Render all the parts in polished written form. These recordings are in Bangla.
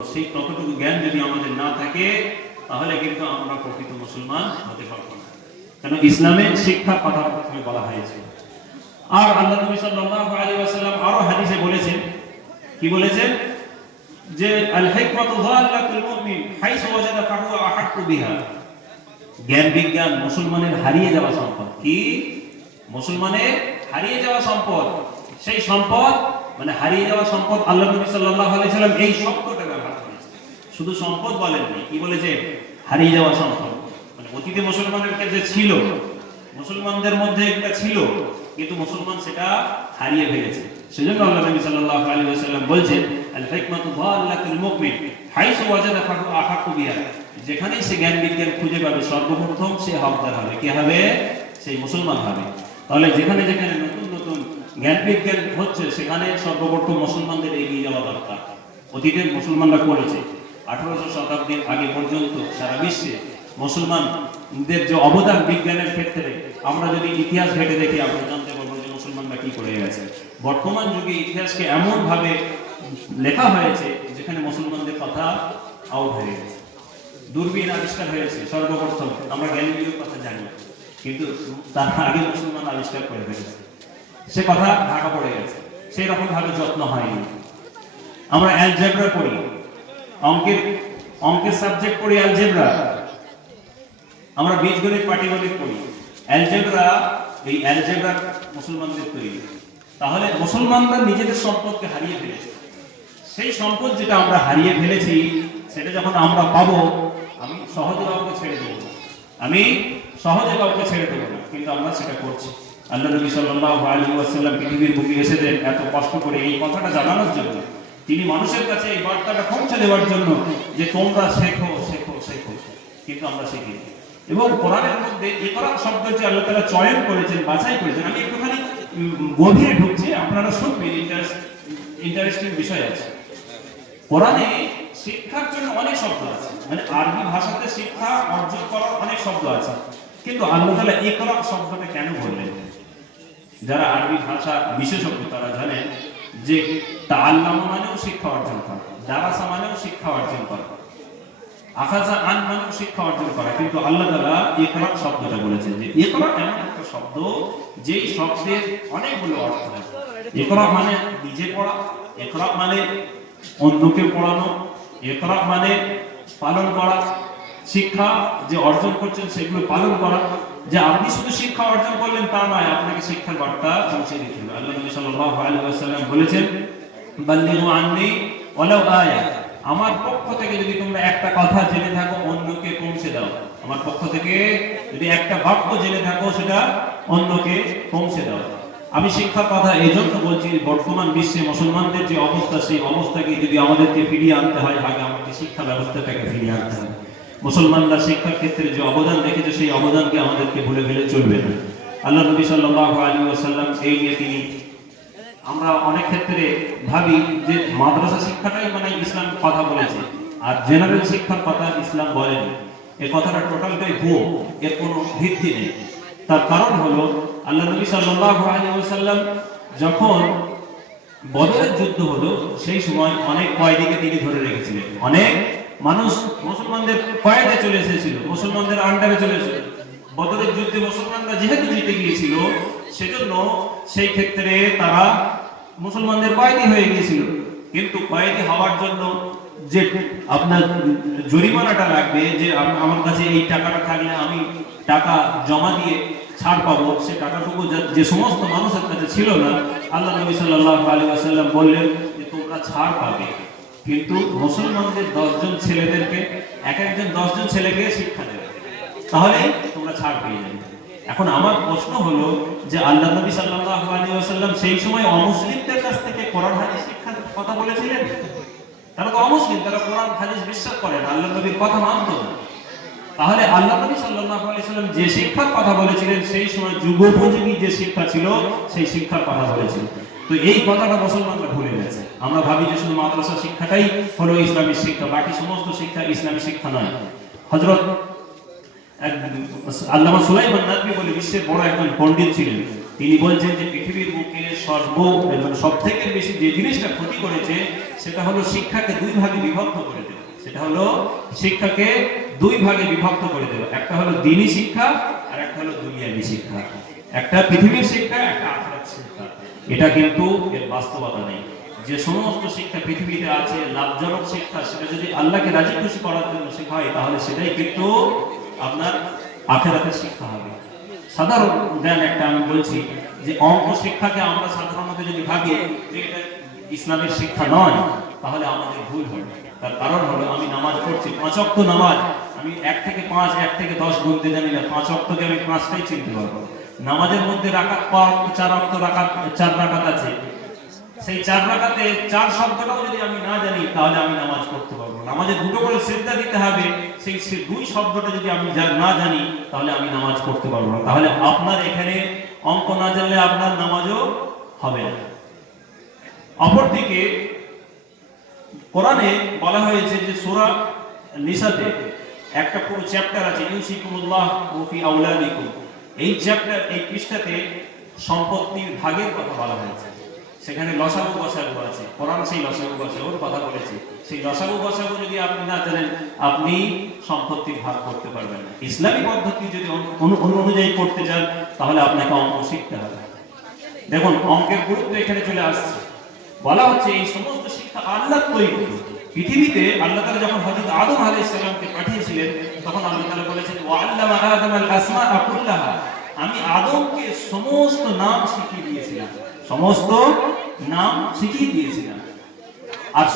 সেই ততটুকু জ্ঞান যদি আমাদের না থাকে তাহলে কিন্তু আমরা প্রকৃত মুসলমান হতে পারবো না। কেন ইসলামের শিক্ষার কথা প্রথমে বলা হয়েছে। আর আল্লাহ নবী সাল্লাল্লাহু আলাইহি ওয়াসাল্লাম আরো হাদিসে বলেছেন, কি বলেছেন? যে আল হিকমাতু যাল্লাতুল মুমিন হাইসু ওয়াজাদা ফাহুয়া আহাক্কু বিহা। জ্ঞান বিজ্ঞান মুসলমানের হারিয়ে যাওয়া সম্পদ। কি? মুসলমানের হারিয়ে যাওয়া সম্পদ। সেই সম্পদ মানে হারিয়ে যাওয়া সম্পদ আল্লাহ নবী সাল্লাল্লাহু আলাইহি ওয়াসাল্লাম এই শব্দটা ব্যবহার করেছেন। শুধু সম্পদ বলেননি, কি বলেছে? হারিয়ে যাওয়া সম্পদ। মানে অতীতে মুসলমানের কাছে ছিল, মুসলমানদের মধ্যে একটা ছিল, কিন্তু মুসলমান সেটা হারিয়ে ফেলেছে। সেজন্য আল্লাহ নবী সাল্লাল্লাহু আলাইহি ওয়াসাল্লাম বলেন আল হিকমাতু যাল্লাতুল মুমিন হাইসু ওয়াজাদা ফাহুয়া আহাক্কু বিহা। যেখানেই সে জ্ঞান বিজ্ঞান খুঁজে পাবে সর্বপ্রথম সে হকদার হবে। কি হবে? সেই মুসলমান হবে। তাহলে যেখানে যেখানে নতুন নতুন জ্ঞান বিজ্ঞান হচ্ছে সেখানে সর্বপ্রথম মুসলমানদের এগিয়ে যাওয়া দরকার। অতীতের মুসলমানরা করেছে। 1800 শতাব্দীর আগে পর্যন্ত সারা বিশ্বে মুসলমানদের যে অবদান বিজ্ঞানের ক্ষেত্রে আমরা যদি ইতিহাস ঘেটে দেখি আমরা জানতে পারবো যে মুসলমানরা কি করে গেছে। বর্তমান যুগে ইতিহাসকে এমন ভাবে লেখা হয়েছে যেখানে মুসলমানদের কথা আউট হয়ে গেছে। দূরবীন আবিষ্কার হয়েছে সর্বপ্রথম, আমরা গ্যালিলিওর কথা জানি, কিন্তু তার আগে মুসলমান আবিষ্কার করে ফেলেছে। সে কথা ঢাকা পড়ে গেছে, সেই রকম ভাবে যত্ন হয়নি। আমরা অ্যালজেব্রা পড়ি, অঙ্কের সাবজেক্ট পড়ি অ্যালজেব্রা। আমরা বীজগণিত পাটিগণিত পড়ি। এই অ্যালজেব্রা মুসলমানদের তৈরি। তাহলে মুসলমানরা নিজেদের সম্পদকে হারিয়ে ফেলেছে। সেই সম্পদ যেটা আমরা হারিয়ে ফেলেছি সেটা যখন আমরা পাবো, আমি সহজে কাউকে ছেড়ে দেবো না, কিন্তু আমরা সেটা করছি। আল্লাহ নবী সাল্লাল্লাহু আলাইহি ওয়াসাল্লাম পৃথিবীর বুকে এসেছেন এত কষ্ট করে এই কথাটা জানানোর জন্য। তিনি মানুষের কাছে এই বার্তাটা পৌঁছে দেওয়ার জন্য যে তোমরা শেখো শেখো শেখো, কিন্তু আমরা শিখি। এবং কোরআনের মধ্যে ইকরা শব্দটি আল্লাহ তাআলা চয়ন করেছেন, বাছাই করেছেন। আমি একটুখানি গভীরে ঢুকছি, আপনারা শুনবেন, ইন্টারেস্টিং বিষয় আছে। কোরআনে শিক্ষার জন্য অনেক শব্দ আছে, মানে আরবি ভাষাতে শিক্ষা অর্জন করার অনেক শব্দ আছে, কিন্তু আল্লাহ তাআলা ইকরা শব্দটা কেন বললেন? যারা আরবি ভাষা বিশেষজ্ঞ তারা জানেন যে তাআল্লামা মানেও শিক্ষা অর্জন করা, দারাসা মানেও শিক্ষা অর্জন করা, আখাযা আন মানেও শিক্ষা অর্জন করা, কিন্তু আল্লাহ তাআলা ইকরা শব্দটা বলেছেন যে ইকরা এমন একটা শব্দ যেই শব্দের অনেকগুলো অর্থ আছে। ইকরা মানে নিজে পড়া, ইকরা মানে অন্যকে পড়ানো, ইকরা মানে পালন করা, শিক্ষা যে অর্জন করছেন সেগুলো পালন করা। যে আপনি শুধু শিক্ষা অর্জন করলেন তা নয়, আপনাকে শিক্ষার বার্তা পৌঁছে দিতে হবে। আল্লাহ নবী সাল্লাল্লাহু আলাইহি ওয়াসাল্লাম বলেছেন বাল্লিগু আন্নী ওয়ালাউ আয়া। আমার পক্ষ থেকে যদি তোমরা একটা কথা জেনে থাকো অন্যকে পৌঁছে দাও। আমার পক্ষ থেকে যদি একটা বাক্য জেনে থাকো সেটা অন্যকে পৌঁছে দাও। আমি শিক্ষার কথা এই জন্য বলছি, বর্তমান বিশ্বে মুসলমানদের যে অবস্থা সেই অবস্থাকে যদি আমাদেরকে ফিরিয়ে আনতে হয়, আগে আমাদের শিক্ষা ব্যবস্থাটাকে ফিরিয়ে আনতে হবে। মুসলমানরা শিক্ষার ক্ষেত্রে যে অবদান রেখেছে সেই অবদানকে আমাদেরকে ভুলে গেলে চলবে না। আল্লাহ নবী সাল্লাল্লাহু আলাইহি ওয়াসাল্লাম এই নিয়ে তিনি, আমরা অনেক ক্ষেত্রে ভাবি যে মাদ্রাসা শিক্ষাটাই মানে ইসলাম কথা বলেছে আর জেনারেল শিক্ষার কথা ইসলাম বলেনি। এই কথাটা টোটালটাই ভুয়ো, এর কোনো ভিত্তি নেই। তার কারণ হলো আল্লাহ নবী সাল্লাল্লাহু আলাইহি ওয়াসাল্লাম যখন বদরের যুদ্ধ হলো সেই সময় অনেক কয়েদিকে তিনি ধরে রেখেছিলেন। অনেক মানুষ মুসলমানদের কয়েদে চলে এসেছিল, মুসলমানদের আন্ডারে চলে এসেছিল। বদরের যুদ্ধে মুসলমানরা যেহেতু জিতে গিয়েছিল সেজন্য সেই ক্ষেত্রে তারা মুসলমানদের কয়েদি হয়ে গিয়েছিল। কিন্তু কয়েদি হওয়ার জন্য যে আপনার জরিমানাটা লাগবে, যে আমার কাছে এই টাকাটা থাকলে আমি টাকা জমা দিয়ে ছাড় পাবো, সে টাকাটুকু যে সমস্ত মানুষের কাছে ছিল না, আল্লাহ নবী সাল্লাল্লাহু আলাইহি ওয়াসাল্লাম বললেন যে তোমরা ছাড় পাবে, কিন্তু মুসলমানদের 10 জন ছেলেদেরকে একজন 10 জন ছেলেকে শিক্ষা দেবে, তাহলে তোমরা ছাড় পেয়ে যাবে। এখন আমার প্রশ্ন হলো যে আল্লাহ নবী সাল্লাল্লাহু আলাইহি ওয়াসাল্লাম সেই সময় অমুসলিমদের কাছ থেকে কোরআন হাদিস শিক্ষার কথা বলেছিলেন? তারা তো অমুসলিম, তারা কোরআন হাদিস বিশ্বাস করে না, আল্লাহ নবীর কথা মানত না। তাহলে আল্লাহ নবী সাল্লাল্লাহু আলাইহি ওয়াসাল্লাম যে শিক্ষার কথা বলেছিলেন সেই সময় যুগোপযোগী যে শিক্ষা ছিল সেই শিক্ষার কথা বলেছিলেন। তো এই কথাটা মুসলমানরা ভুলে গেছে। আমরা ভাবি যে শুধু মাদ্রাসা শিক্ষাটাই হলো ইসলামিক শিক্ষা, বাকি সমস্ত শিক্ষা ইসলামিক শিক্ষা নয়। হযরত আল্লামা সুলাইমান নাদভী বলে বিশ্বের বড় একজন পণ্ডিত ছিলেন। তিনি বলছেন যে পৃথিবীর বুকে সব থেকে বেশি যে জিনিসটা ক্ষতি করেছে সেটা হলো শিক্ষাকে দুই ভাগে বিভক্ত করে দেওয়া। সেটা হলো শিক্ষাকে দুই ভাগে বিভক্ত করে দেওয়া। একটা হলো দ্বীনি শিক্ষা আর একটা হলো দুনিয়াবী শিক্ষা। একটা পৃথিবীর শিক্ষা, একটা আখিরাত শিক্ষা। এটা কিন্তু এর বাস্তবতা নেই। যে সমস্ত শিক্ষা পৃথিবীতে আছে লাভজনক শিক্ষা, সেটা যদি আল্লাহকে রাজি খুশি করার জন্য শেখা হয় তাহলে সেটাই কিন্তু আপনার আখিরাতের শিক্ষা হবে। সাধারণ জ্ঞান একটা আমি বলছি যে অঙ্ক শিক্ষাকে আমরা সাধারণত যদি ভাবি যে এটা ইসলামের শিক্ষা নয় তাহলে আমাদের ভুল হবে। তার কারণ হলো আমি নামাজ পড়ছি 5 ওয়াক্ত নামাজ, আমি 1 থেকে 5 1 থেকে 10 গুনতে জানি না, 5 ওয়াক্তকে আমি 5টাই চিনতে পারবো। নামাজের মধ্যে রাকাত 4 ওয়াক্ত রাকাত 4 রাকাত আছে, সেই 4 রাকাতে 4 শব্দটাও যদি আমি না জানি তাহলে আমি নামাজ পড়তে পারবো। নামাজে দুটো করে সিজদা দিতে হবে, সেই 2 শব্দটা যদি আমি না জানি তাহলে আমি নামাজ পড়তে পারবো না। তাহলে আপনার এখানে অঙ্ক না জানলে আপনার নামাজও হবে না। অপরদিকে কোরআনে বলা হয়েছে যে সূরা নিসাতে একটা পুরো চ্যাপ্টার আছে, ইউসিকুমুল্লাহ ফি আওলাদিকুম। এই চ্যাপ্টার, এই পৃষ্ঠাতে সম্পত্তির ভাগের কথা বলা হয়েছে। সেখানে লসাগু গসাগু আছে, কোরআন সেই লসাগু গসাগুর কথা বলেছে। সেই লসাগু গসাগু যদি আপনি না জানেন আপনি সম্পত্তির ভাগ করতে পারবেন না। ইসলামী পদ্ধতি যদি অনুযায়ী করতে চান তাহলে আপনাকে অঙ্ক শিখতে হবে। দেখুন অঙ্কের গুরুত্ব এখানে চলে আসছে। বলা হচ্ছে এই সমস্ত শিক্ষা আল্লাহ তৈরি। পৃথিবীতে আল্লাহ তাআলা যখন হযরত আদম আলাইহিস সালামকে পাঠিয়েছিলেন তখন আল্লাহ তাআলা বলেছেন ওয়া আল্লামা আদামাল আসমাআ কুল্লাহা, আমি আদমকে সমস্ত নাম শিখিয়ে দিয়েছিলাম, সমস্ত নাম শিখিয়ে দিয়েছিলাম। আর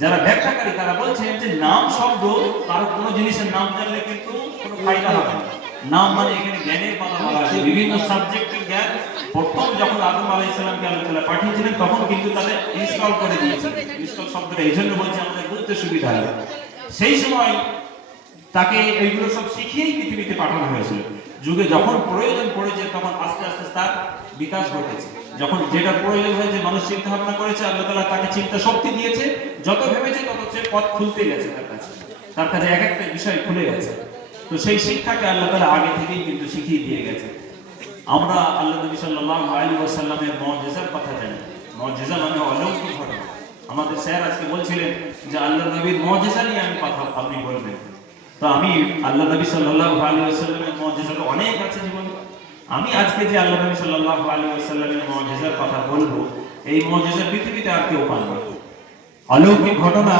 যারা ব্যাখ্যাকারী তারা বলছেন যে নাম শব্দ কারো কোনো জিনিসের নাম জানলে কিন্তু কোনো ফায়দা হবে না। নাম মানে এখানে জ্ঞানের কথা বলা আছে, বিভিন্ন সাবজেক্টের জ্ঞান। প্রথম যখন আদম আলাইহিস সালামকে আল্লাহ তাআলা পাঠিয়েছিলেন তখন কিন্তু তাদের ইনস্টল করে দিয়েছিলেন। ইনস্টল শব্দটা এই জন্য বলছি আমাদের বুঝতে সুবিধা হয়। সেই সময় তাকে এইগুলো সব শিখিয়েই পৃথিবীতে পাঠানো হয়েছিল। যুগে যখন প্রয়োজন পড়েছে তখন আস্তে আস্তে তার বিকাশ ঘটেছে। যখন যেটা প্রয়োজন হয়েছে মানুষ চিন্তা ভাবনা করেছে, আল্লাহ তাআলা তাকে চিন্তা শক্তি দিয়েছে। যত ভেবেছে তত সে পথ খুলতে গেছে, তার কাছে এক একটা বিষয় খুলে গেছে। তো সেই শিক্ষাকে আল্লাহ তাআলা আগে থেকেই কিন্তু শিখিয়ে দিয়ে গেছে। আমরা আল্লাহ নবী সাল্লাল্লাহু আলাইহি ওয়াসাল্লামের মুজিজার কথা জানি। মুজিজা মানে অলৌকিক ঘটনা। আমাদের স্যার আজকে বলছিলেন যে আল্লাহ নবীর মুজিজা নিয়ে আমি কথা আপনি বলবেন। তো আমি আল্লাহ নবী সাল্লাল্লাহু আলাইহি ওয়াসাল্লামের মুজিজা তো অনেক আছে জীবনে। আমি আজকে যে আল্লাহ নবী সাল্লাল্লাহু আলাইহি ওয়াসাল্লামের মুজিজার কথা বলবো, এই মুজিজা পৃথিবীতে আর কেউ পায় না। অলৌকিক ঘটনা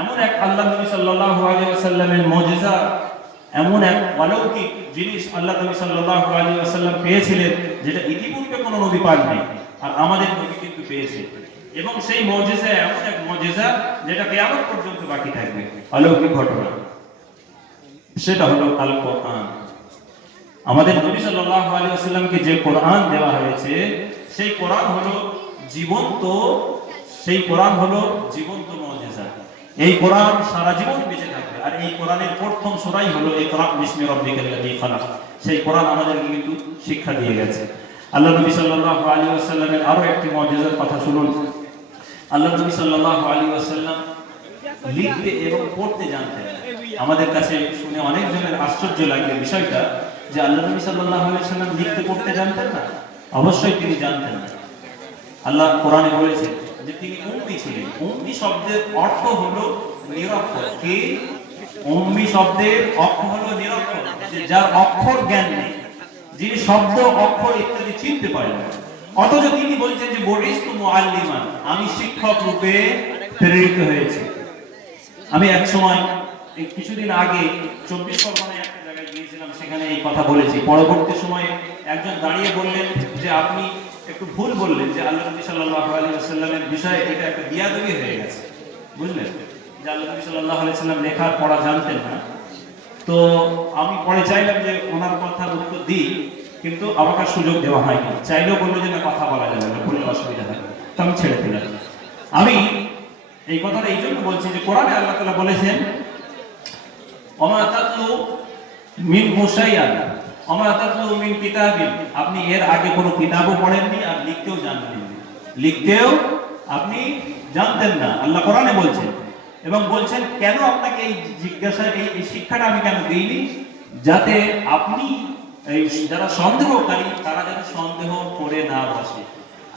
এমন এক আল্লাহ নবী সাল্লাল্লাহু আলাইহি ওয়াসাল্লামের মুজিজা, এমন এক অলৌকিক জিনিস আল্লাহ নবী সাল্লাল্লাহু আলাইহি ওয়াসাল্লাম পেয়েছিলেন যেটা ইতিপূর্বে কোনো নবী পাননি, আর আমাদের নবী কিন্তু পেয়েছে। এবং সেই মুজিজা এমন এক মুজিজা যেটা কিয়ামত পর্যন্ত বাকি থাকবে। অলৌকিক ঘটনা সেটা হলো আল কোরআন। আমাদের নবী সাল্লাল্লাহু আলাইহি ওয়াসাল্লামকে যে কোরআন দেওয়া হয়েছে সেই কোরআন হলো জীবন্ত, সেই কোরআন হলো জীবন্ত মুজিজা। এই কোরআন সারা জীবন বেঁচে থাকবে। আর এই কোরআনের প্রথম সূরাই হলো ইকরা বিসমি রাব্বিকাল্লাযী খালাক। সেই কোরআন আমাদেরকে কিন্তু শিক্ষা দিয়ে গেছে। আল্লাহ নবী সাল্লাল্লাহু আলাইহি ওয়াসাল্লামের আরো একটি মুজিজার কথা শুনুন। আল্লাহ নবী সাল্লাল্লাহু আলাইহি ওয়াসাল্লাম লিখতে এবং পড়তে জানতেন। আমাদের কাছে শুনে অনেক জনের আশ্চর্য লাগে বিষয়টা যে আল্লাহ নবী সাল্লাল্লাহু আলাইহি ওয়াসাল্লাম লিখতে পড়তে জানতেন না। অবশ্যই তিনি জানতেন না। আল্লাহ কোরআনে বলেছেন যে তিনি উম্মি ছিলেন। উম্মি শব্দের অর্থ হলো নিরক্ষর। কি? উম্মি শব্দের অর্থ হলো নিরক্ষর, যে যার অক্ষর জ্ঞান নেই, যিনি শব্দ অক্ষর ইত্যাদি চিনতে পারে না। অথচ তিনি বলছেন যে বুইস্তু মুআল্লিমান, আমি শিক্ষক রূপে প্রেরিত হয়েছি। আমি এক সময় কিছুদিন আগে 24 পরগনায় একটা জায়গায় গিয়েছিলাম, সেখানে এই কথা বলেছি। পরবর্তী সময়ে একজন দাঁড়িয়ে বললেন যে আপনি একটু ভুল বললেন, যে আল্লাহ নবী সাল্লাল্লাহু আলাইহি ওয়াসাল্লামের বিষয়ে এটা একটা বিয়াদবি হয়ে গেছে। বুঝলেন যে আল্লাহ নবী সাল্লাল্লাহু আলাইহি ওয়াসাল্লাম লেখা পড়া জানতেন না। তো আমি পরে চাইলাম যে ওনার কথার উত্তর দিই, কিন্তু আমাকে সুযোগ দেওয়া হয়নি। চাইলেও বললো যে না, কথা বলা যাবে না, বললে অসুবিধা হয়, তো আমি ছেড়ে দিলাম। আমি এই কথাটা এই জন্য বলছি যে কোরআনে আল্লাহ তাআলা বলেছেন ওমা তাতলু মিন হুসাইয়ান ওমা তাতলু মিন কিতাবিন, আপনি এর আগে কোনো কিতাবও পড়েননি আর লিখতেও জানতেন না, লিখতেও আপনি জানতেন না, আল্লাহ কোরআনে বলছেন। এবং বলছেন কেন আপনাকে এই জিজ্ঞাসা, এই শিক্ষাটা আমি কেন দিইনি, যাতে আপনি এই যারা সন্দেহকারী তারা যেন সন্দেহ করে না বসে।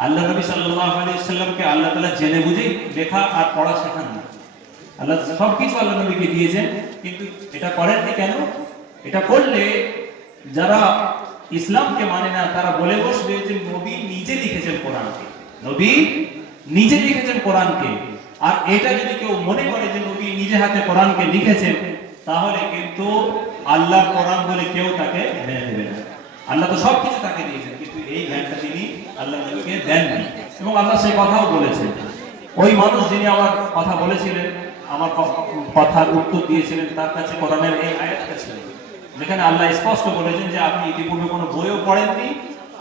আল্লাহ নবী সাল্লাল্লাহু আলাইহি ওয়াসাল্লামকে আল্লাহ তাআলা জেনে বুঝেই লেখা আর পড়া শেখান না। আল্লাহ সবকিছু আল্লাহ নবীকে দিয়েছেন, কিন্তু এটা করেননি কেন? এটা করলে যারা ইসলামকে মানে না তারা বলে বসবে যে নবী নিজে লিখেছেন কোরআনকে, নবী নিজে লিখেছেন কোরআনকে। আর এটা যদি কেউ মনে করে যে নবী নিজে হাতে কোরআনকে লিখেছেন, তাহলে কিন্তু আল্লাহ কোরআন বলে কেউ তাকে মেনে নেবে না। আল্লাহ তো সবকিছু তাকে দিয়েছেন, কিন্তু এই জ্ঞানটা তিনি আল্লাহ নবীকে দেননি। এবং আল্লাহ সেই কথাও বলেছেন। ওই মানুষ যিনি আমার কথা বলেছিলেন, আমার কথার উত্তর দিয়েছিলেন, তার কাছে কোরআনের এই আয়াতটা ছিল, যেখানে আল্লাহ স্পষ্ট বলেছেন যে আপনি ইতিপূর্বে কোনো বইও পড়েননি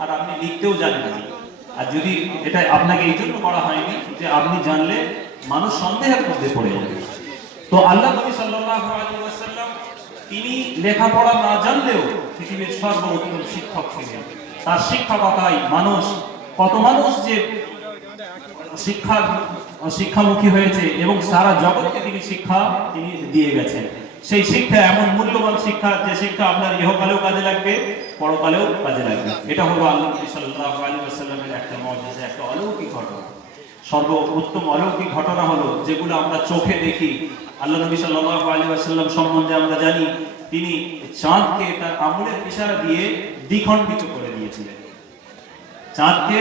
আর আপনি লিখতেও জানেননি। আর যদি এটা আপনাকে এই জন্য করা হয়নি যে আপনি জানলে মানুষ সন্দেহের মধ্যে পড়ে যাবে। তো আল্লাহ নবী সাল্লাল্লাহু আলাইহি ওয়াসাল্লাম তিনি লেখাপড়া না জানলেও পৃথিবীর সর্বোত্তম শিক্ষক ছিলেন। তার শিক্ষকতায় মানুষ, কত মানুষ যে শিক্ষামুখী হয়েছে এবং সারা জগৎকে তিনি শিক্ষা তিনি দিয়ে গেছেন। সেই শিক্ষা এমন মূল্যবান শিক্ষা, যে শিক্ষা আপনার ইহকালেও কাজে লাগবে, পরকালেও কাজে লাগবে। এটা হলো আল্লাহ নবী সাল্লাল্লাহু আলাইহি ওয়াসাল্লামের একটা মুজিজা, একটা অলৌকিক ঘটনা। সর্বোত্তম অলৌকিক ঘটনা হলো যেগুলো আমরা চোখে দেখি। আল্লাহ নবী সাল্লাল্লাহু আলাইহি ওয়াসাল্লাম সম্বন্ধে আমরা জানি তিনি চাঁদকে তার আঙুলের ইশারা দিয়ে দ্বিখণ্ডিত করে দিয়েছিলেন। চাঁদকে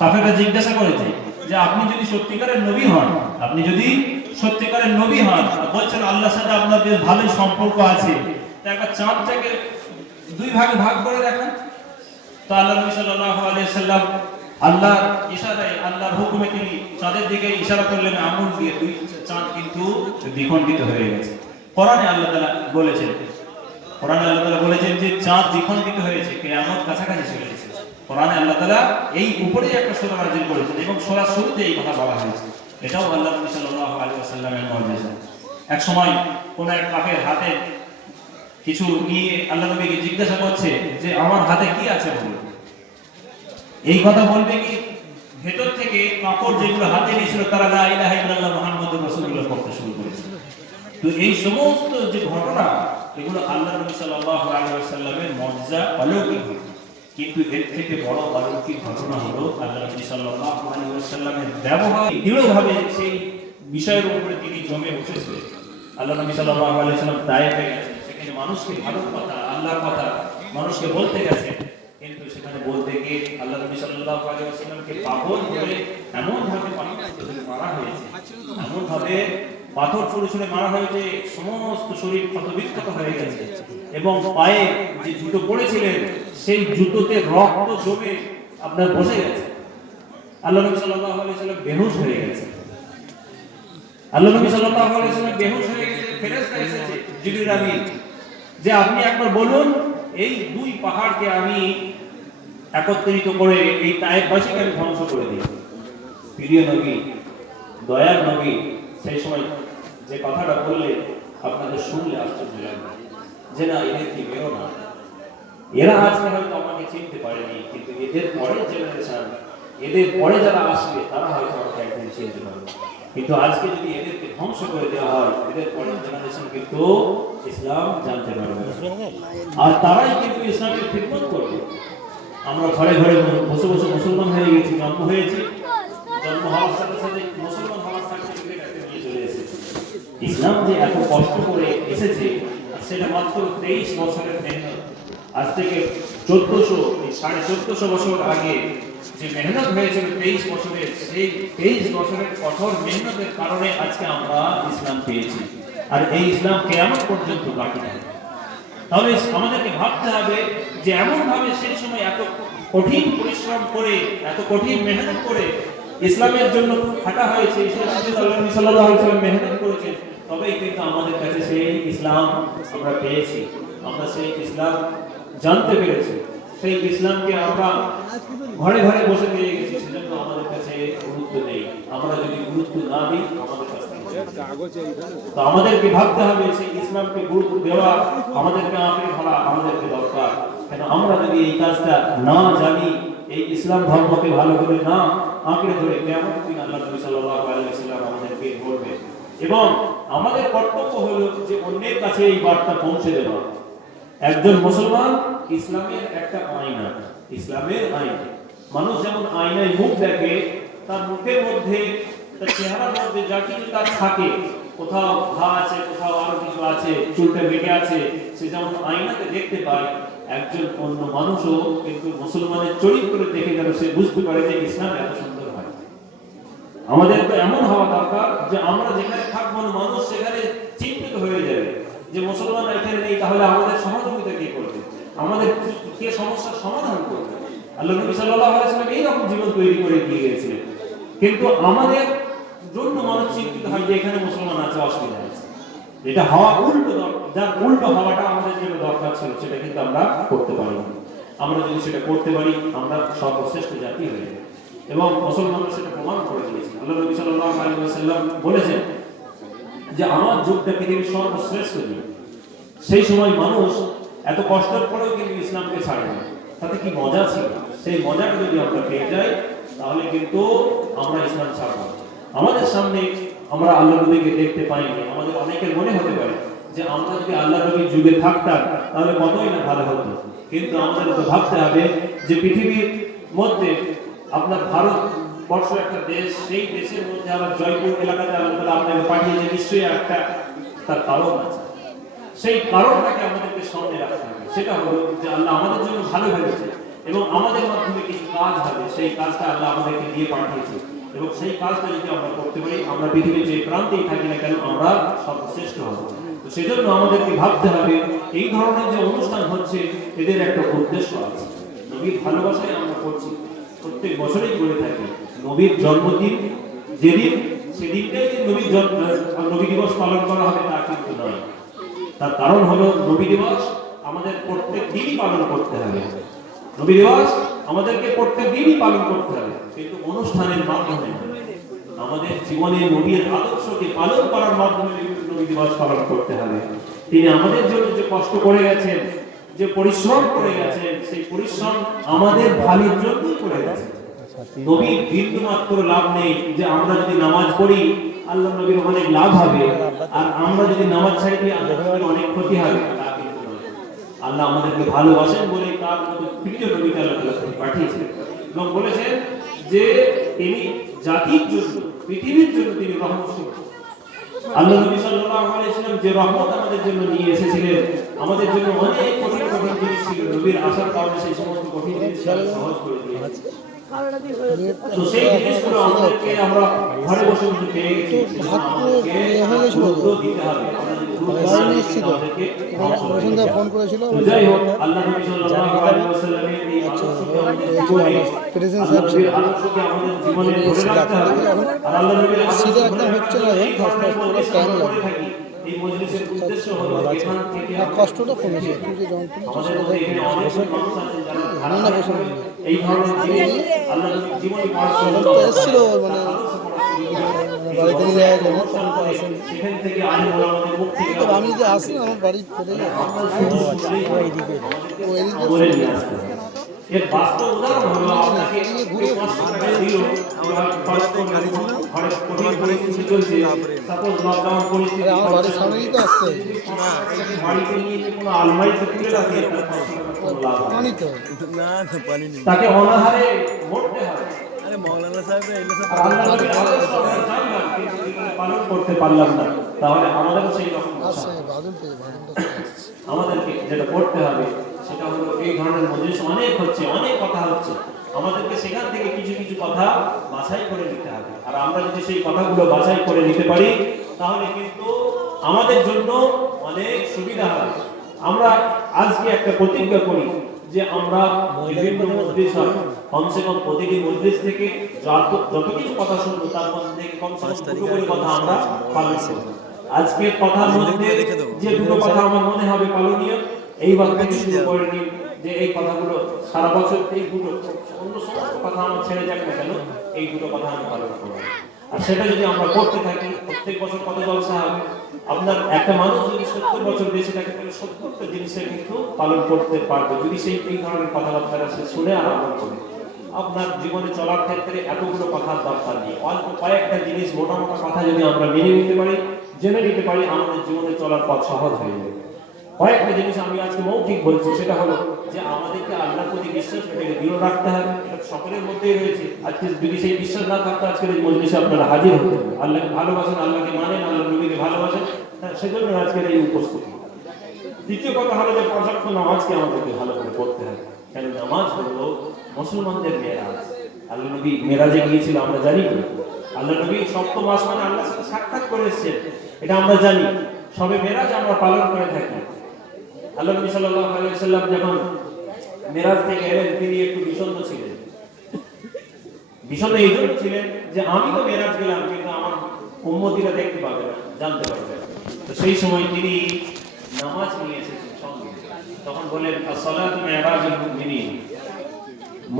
কাফেররা জিজ্ঞাসা করেছে যে আপনি যদি সত্যিকারের নবী হন, আপনি যদি সত্যিকারের নবী হন, বলছেন আল্লাহর সাথে আপনার বেশ ভালোই সম্পর্ক আছে, তা একবার চাঁদটাকে দুই ভাগে ভাগ করে দেখান। তো আল্লাহ নবী সাল্লাল্লাহু আলাইহি ওয়াসাল্লাম আল্লাহর ইশারায়, আল্লাহর হুকুমে তিনি চাঁদের দিকে ইশারা করলেন আঙুল দিয়ে, দুই চাঁদ কিন্তু দ্বিখণ্ডিত হয়ে গেছে। কোরআনে আল্লাহ তাআলা বলেছেন, কোরআনে আল্লাহ তাআলা বলেছেন যে চাঁদ দ্বিখণ্ডিত হয়েছে, কিয়ামত কাছাকাছি চলে এসেছে। কোরআনে আল্লাহ তাআলা এই উপরেই একটা সূরা নাযিল করেছেন এবং সূরা শুরুতে এই কথা বলা হয়েছে। এটাও আল্লাহ নবী সাল্লাল্লাহু আলাইহি ওয়াসাল্লামের মুজিজা। এক সময় কোন এক কাফের হাতে কিছু নিয়ে আল্লাহ নবীকে জিজ্ঞাসা করছে যে আমার হাতে কি আছে বলুন। এই কথা বলবে কি ভেতর থেকে কাপড় যেগুলো হাতে নিয়েছিল তারা লা ইলাহা ইল্লাল্লাহ মুহাম্মাদুর রাসূলুল্লাহ পড়তে শুরু করেছে। তো এই সমস্ত যে ঘটনা, এগুলো আল্লাহ নবী সাল্লাল্লাহু আলাইহি ওয়াসাল্লামের মুজিজা, অলৌকিক ঘটনা। কিন্তু এর থেকে বড় অলৌকিক ঘটনা হলো আল্লাহ নবী সাল্লাল্লাহু আলাইহি ওয়াসাল্লামের ব্যবহার দৃঢ়ভাবে সেই বিষয়ের উপরে তিনি জমে বসেছিলেন। আল্লাহ নবী সাল্লাল্লাহু আলাইহি ওয়াসাল্লাম তায়েফে গেছেন, সেখানে মানুষকে ভালোর কথা, আল্লাহর কথা মানুষকে বলতে গেছেন, কিন্তু সেখানে বলতে গিয়ে আল্লাহ নবী সাল্লাল্লাহু আলাইহি ওয়াসাল্লামকে পাগল বলে এমন ভাবে মারা হয়েছে, এমন ভাবে পাথর ছুঁড়ে ছুঁড়ে মারা হয়েছে, সমস্ত শরীর ক্ষতবিক্ষত হয়ে গেছে এবং পায়ে যে জুতো পরেছিলেন সেই জুতোতে রক্ত জমে আপনার বসে গেছে। আল্লাহ নবী সাল্লাল্লাহু আলাইহি ওয়াসাল্লাম বেহুশ হয়ে গেছে। আল্লাহ নবী সাল্লাল্লাহু আলাইহি ওয়াসাল্লাম বেহুশ হয়ে গেছে। ফেরেশতা এসেছে, জিবরিল আমিন, যে আপনি একবার বলুন এই দুই পাহাড়কে আমি একত্রিত করে এই তায়েফবাসীকে আমি ধ্বংস করে দিই। প্রিয় নবী, দয়ার নবী সেই সময় যে কথাটা বললে আপনাদের শুনলে আশ্চর্য লাগবে যে না, এদের কি বেরো না, এরা আজকে হয়তো আমাকে চিনতে পারেনি, কিন্তু এদের পরে জেনারেশন, এদের পরে যারা আসবে তারা হয়তো আমাকে একদিন চিনতে পারবে। কিন্তু আজকে যদি এদেরকে ধ্বংস করে দেওয়া হয়, এদের পরের জেনারেশন কিন্তু ইসলাম জানতে পারবে আর তারাই কিন্তু ইসলামের খিদমত করবে। আমরা ঘরে ঘরে বসে বসে মুসলমান হয়ে গেছি, জন্ম হয়েছি, জন্ম হওয়ার সাথে সাথে মুসলমান হওয়ার সার্টিফিকেট একটা নিয়ে চলে এসেছে। ইসলাম যে এত কষ্ট করে এসেছে সেটা মাত্র 23 বছরের মেহনত। আজ থেকে 1400 বছর আগে যে মেহনত হয়েছিল 23 বছরের, সেই 23 বছরের কঠোর মেহনতের কারণে আজকে আমরা ইসলাম পেয়েছি। আর এই ইসলাম কিয়ামত পর্যন্ত বাকি থাকবে। তাহলে আমাদেরকে ভাবতে হবে যে এমন ভাবে সেই সময় এত কঠিন পরিশ্রম করে, এত কঠিন মেহনত করে ইসলামের জন্য থাকা হয়েছে, আল্লাহ নবী সাল্লাল্লাহু আলাইহি ওয়াসাল্লাম মেহনত করেছেন, তবেই কিন্তু আমাদের কাছে সেই ইসলাম আমরা পেয়েছি, আমরা সেই ইসলাম জানতে পেরেছি। সেই ইসলামকে আমরা ঘরে ঘরে বসে পেয়ে গেছি, সেজন্য আমাদের কাছে গুরুত্ব নেই। আমরা যদি গুরুত্ব না দিই আমাদের কাছে, তো আমাদেরকে ভাবতে হবে সেই ইসলামকে গুরুত্ব দেওয়া, আমাদেরকে আঁকড়ে ধরা আমাদেরকে দরকার। কেন আমরা যদি এই কাজটা না জানি, এই ইসলাম ধর্মকে ভালো করে না আঁকড়ে ধরে, কিয়ামতের দিন আল্লাহ নবী সাল্লাল্লাহু আলাইহি ওয়াসাল্লাম আমাদেরকে বলবে। এবং আমাদের কর্তব্য হলো যে অন্যের কাছে এই বার্তা পৌঁছে দেওয়া। একজন মুসলমান ইসলামের একটা আয়না, ইসলামের আয়না। মানুষ যেমন আয়নায় মুখ দেখে, তার মুখের মধ্যে, তার চেহারার মধ্যে যা কিছু তার থাকে, কোথাও ঘা আছে, কোথাও আরো কিছু আছে, চুলটা বেঁকে আছে, সে যেমন আয়নাতে দেখতে পায়, একজন অন্য মানুষও কিন্তু মুসলমানের চরিত্র দেখে যেন সে বুঝতে পারে যে ইসলাম এত সুন্দর হয়। আমাদের তো এমন হওয়া দরকার যে আমরা যেখানে থাকবো মানুষ সেখানে চিন্তিত হয়ে যাবে যে মুসলমান এখানে নেই, তাহলে আমাদের সহযোগিতা কে করবে, আমাদের কে সমস্যার সমাধান করবে। আল্লাহ নবী সাল্লাল্লাহু আলাইহি ওয়াসাল্লাম এইরকম জীবন তৈরি করে দিয়ে গেছিলেন, কিন্তু আমাদের জন্য মানুষ চিন্তিত হয় যে এখানে মুসলমান আছে, অসুবিধা আছে। এটা হওয়া উল্টো, যার উল্টো হওয়াটা আমাদের জন্য দরকার ছিল, সেটা কিন্তু আমরা করতে পারি। আমরা যদি সেটা করতে পারি, আমরা সর্বশ্রেষ্ঠ জাতি হয়ে যাবে। এবং মুসলমানরা সেটা প্রমাণ করে দিয়েছে। আল্লাহ নবী সাল্লাল্লাহু আলাইহি ওয়াসাল্লাম বলেছেন যে আমার যুগটা পৃথিবীর সর্বশ্রেষ্ঠ যুগ। সেই সময় মানুষ এত কষ্টের পরেও কিন্তু ইসলামকে ছাড়ে না। তাতে কি মজা ছিল, সেই মজাটা যদি আমরা পেয়ে যাই তাহলে কিন্তু আমরা ইসলাম ছাড়ব। আমাদের সামনে আমরা আল্লাহ নবীকে দেখতে পাইনি। আমাদের অনেকের মনে হতে পারে যে আমরা যদি আল্লাহ নবীর যুগে থাকতাম তাহলে কতই না ভালো হতো, কিন্তু আমাদের তো ভাবতে হবে যে পৃথিবীর মধ্যে আপনার ভারতবর্ষ একটা দেশ, সেই দেশের মধ্যে আবার জয়পুর এলাকাতে আল্লাহ তাআলা আপনাকে পাঠিয়েছে, নিশ্চয়ই একটা তার কারণ আছে। সেই কারণটাকে আমাদেরকে সামনে রাখতে হবে। সেটা হলো যে আল্লাহ আমাদের জন্য ভালো ভেবেছে এবং আমাদের মাধ্যমে কিছু কাজ হবে, সেই কাজটা আল্লাহ আমাদেরকে দিয়ে পাঠিয়েছে। এবং সেই কাজটা যদি আমরা করতে পারি, আমরা পৃথিবীর যে প্রান্তেই থাকি না কেন আমরা সর্বশ্রেষ্ঠ হব। তো সেজন্য আমাদেরকে ভাবতে হবে এই ধরনের যে অনুষ্ঠান হচ্ছে এদের একটা উদ্দেশ্য আছে। নবীর ভালোবাসায় আমরা করছি, প্রত্যেক বছরই করে থাকি। নবীর জন্মদিন যেদিন, সেদিনটাই যে নবী দিবস পালন করা হবে তা কিন্তু নয়। তার কারণ হলো নবী দিবস আমাদের প্রত্যেক দিনই পালন করতে হবে। নবী দিবস আমাদেরকে প্রত্যেক দিনই পালন করতে হবে, কিন্তু অনুষ্ঠানের মাধ্যমে আমাদের জীবনে নবীর আদর্শকে পালন করার মাধ্যমে নবী দিবস পালন করতে হবে। তিনি আমাদের জন্য যে কষ্ট করে গেছেন, যে পরিশ্রম করে গেছেন, সেই পরিশ্রম আমাদের ভালোর জন্যই করে গেছেন। নবীর বিন্দু মাত্র লাভ নেই যে আমরা যদি নামাজ পড়ি আল্লাহ নবীর অনেক লাভ হবে, আর আমরা যদি নামাজ ছাড়ি দিই আল্লাহ নবীর অনেক ক্ষতি হবে। আল্লাহ আমাদেরকে ভালোবাসেন বলে তার মতো প্রিয় নবীকে আল্লাহ পাঠিয়েছেন এবং বলেছেন যে তিনি জাতির জন্য, পৃথিবীর জন্য তিনি রহমত। আল্লাহ নবী সাল্লাল্লাহু আলাইহি ওয়াসাল্লাম যে রহমত আমাদের জন্য নিয়ে এসেছিলেন, আমাদের জন্য অনেক কঠিন কঠিন জিনিস ছিল, নবীর আসার কারণে সেই সমস্ত কঠিন জিনিস সহজ করে দিয়েছেন। তো সেই জিনিসগুলো আমাদেরকে আমরা ঘরে বসে বসে পেয়ে গেছি, দিতে হবে। ফোন করেছিল, যাই হোক, আল্লাহ নবী সাল্লাল্লাহু আলাইহি ওয়াসাল্লামের এই আদর্শকে আমাদের জীবনে, আল্লাহর আদর্শকে আমাদের জীবনে ধরে রাখতে হবে। আর আল্লাহ নবীর আদর্শ একদম হচ্ছে না, টাইম লাগে। এই মজলিসের উদ্দেশ্য হলো এখান থেকে কষ্টটা কমেছে, একটু যে আমাদের মধ্যে এখানে অনেক মানুষ আছেন যারা এই ধরনের জিনিস আল্লাহ নবীর জীবনী পড়ার জন্য এসেছিল, মানে বাড়িতে নিয়ে যাওয়ার জন্য সেখান থেকে আলেম ওলামাদের মুখ থেকে আমি যে আসি আমার বাড়ি ফেলে বলে নিয়ে আসতে হবে। এর বাস্তব উদাহরণ হলো আপনাকে ঘুরে 500 টাকা দিল, আমরা খরচ করে ঘরে কঠিন পরিস্থিতি চলছে, সাপোজ লকডাউন পরিস্থিতি, আমার বাড়ির সামনেই তো আসছে না, বাড়িতে নিয়ে যে কোনো আলমারিতে তুলে রাখে পানি তো না পানি নেই, তাকে অনাহারে মরতে হয়। আরে মৌলানা সাহেব এলে সব পালন করতে পারলাম না, তাহলে আমাদেরও সেই রকম আসছে বাদল পেয়ে আমাদেরকে যেটা করতে হবে সেটা হলো এই ধরনের মজলিস অনেক হচ্ছে, অনেক কথা হচ্ছে, আমাদেরকে সেখান থেকে কিছু কিছু কথা বাছাই করে নিতে হবে। আর আমরা যদি সেই কথাগুলো বাছাই করে নিতে পারি তাহলে কিন্তু আমাদের জন্য অনেক সুবিধা হবে। আমরা আজকে একটা প্রতিজ্ঞা করি যে আমরা বিভিন্ন মজলিস হয়, কমসে কম প্রতিটি মজলিস থেকে যত কিছু কথা শুনবো তার মধ্যে থেকে কমসে কম দুটো করে কথা আমরা পালন করব। আজকের কথার মধ্যে যে দুটো কথা আমার মনে হবে পালনীয়, এইবার থেকে শুরু করে নিন যে এই কথাগুলো সারা বছর এই দুটো, অন্য সমস্ত কথা আমার ছেড়ে যাক না কেন, এই দুটো কথা আমি পালন করবো। আর সেটা যদি আমরা করতে থাকি প্রত্যেক বছর কত জলসা হবে। আপনার একটা মানুষ যদি 70 বছর বেঁচে থাকে তাহলে 70টা জিনিসে কিন্তু পালন করতে পারবে, যদি সেই এই ধরনের কথাবার্তা সে শুনে আর আমল করে। আপনার জীবনে চলার ক্ষেত্রে এতগুলো কথার দরকার নেই, অল্প কয়েকটা জিনিস, মোটা মোটা কথা যদি আমরা মেনে নিতে পারি, জেনে নিতে পারি, আমাদের জীবনে চলার পথ সহজ হয়ে যাবে। কয়েকটা জিনিস আমি আজকে মৌখিক বলছি, সেটা হলো যে আমাদেরকে আল্লাহর প্রতি বিশ্বাস এটাকে দৃঢ় রাখতে হবে, এটা সকলের মধ্যেই রয়েছে। আজকে যদি সেই বিশ্বাস না থাকতো আজকের এই মজলিসে আপনারা হাজির হতেন। আল্লাহকে ভালোবাসেন, আল্লাহকে মানেন, আল্লাহর নবীকে ভালোবাসেন, সেজন্য আজকের এই উপস্থিতি। দ্বিতীয় কথা হলো যে পাঁচ ওয়াক্ত নামাজকে আমাদেরকে ভালো করে পড়তে হবে, কেন নামাজ হলো মুসলমানদের মেরাজ। আল্লাহ নবী মেরাজে গিয়েছিল আমরা জানি তো, আল্লাহ নবী সপ্তম আসমানে আল্লাহর সাথে সাক্ষাৎ করে এসেছেন, এটা আমরা জানি। সবে মেরাজ আমরা পালন করে থাকি। আল্লাহ নবী সাল্লাল্লাহু আলাইহি ওয়াসাল্লাম যখন মেরাজ থেকে এলেন তিনি একটু বিষণ্ণ ছিলেন। বিষণ্ণ এই জন্য ছিলেন যে আমি তো মেরাজ গেলাম কিন্তু আমার উম্মতিরা দেখতে পাবে না, জানতে পারবে না। তো সেই সময় তিনি নামাজ নিয়ে এসেছেন সঙ্গে। তখন বলেন as-salatu mi'rajul mu'minin,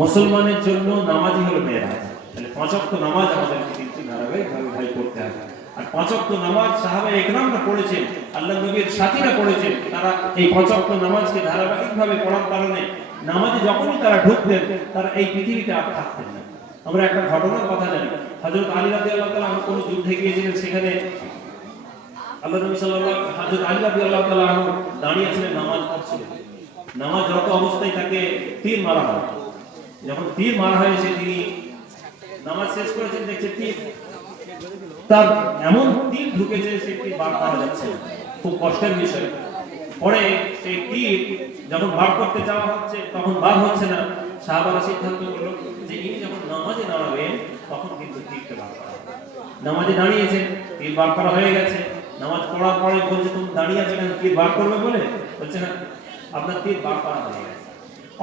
মুসলমানের জন্য নামাজই হলো মেরাজ। তাহলে পাঁচ ওয়াক্ত নামাজ আমাদেরকে কিন্তু ধারাবাহিকভাবে ভাই করতে হবে। আর পাঁচ ওয়াক্ত নামাজ সাহাবায়ে ইকরামরা পড়েছেন, আল্লাহর নবীর সাথীরা পড়েছেন। তারা এই পাঁচ ওয়াক্ত নামাজকে ধারাবাহিকভাবে পড়ার কারণে নামাজে যখনই তারা ঢুকতেন তারা এই পৃথিবীতে আর থাকতেন না। আমরা একটা ঘটনার কথা জানি, হযরত আলী রাদিয়াল্লাহু তাআলা আনহু কোন যুদ্ধে গিয়েছিলেন, সেখানে আল্লাহ নবী হযরত আলী রাদিয়াল্লাহু তাআলা আনহু দাঁড়িয়ে ছিলেন, নামাজ পড়ছিলেন। নামাজ যত অবস্থায় তাকে তীর মারা হয়। যখন তীর মারা হয়েছে তিনি নামাজ শেষ করেছেন, দেখছে তীর তার এমন তীর ঢুকেছে সে তীর বার করা যাচ্ছে না, খুব কষ্টের বিষয়। পরে সেই তীর যখন বার করতে যাওয়া হচ্ছে তখন বার হচ্ছে না। সাহাবারা সিদ্ধান্ত করলো যে ইনি যখন নামাজে দাঁড়াবেন তখন কিন্তু তীরটা বার করা হবে। নামাজে দাঁড়িয়েছেন, তীর বার করা হয়ে গেছে। নামাজ পড়ার পরে বলছে তুমি দাঁড়িয়ে আছো কেন, তীর বার করবে বলে? বলছে না, আপনার তীর বার করা হয়ে গেছে।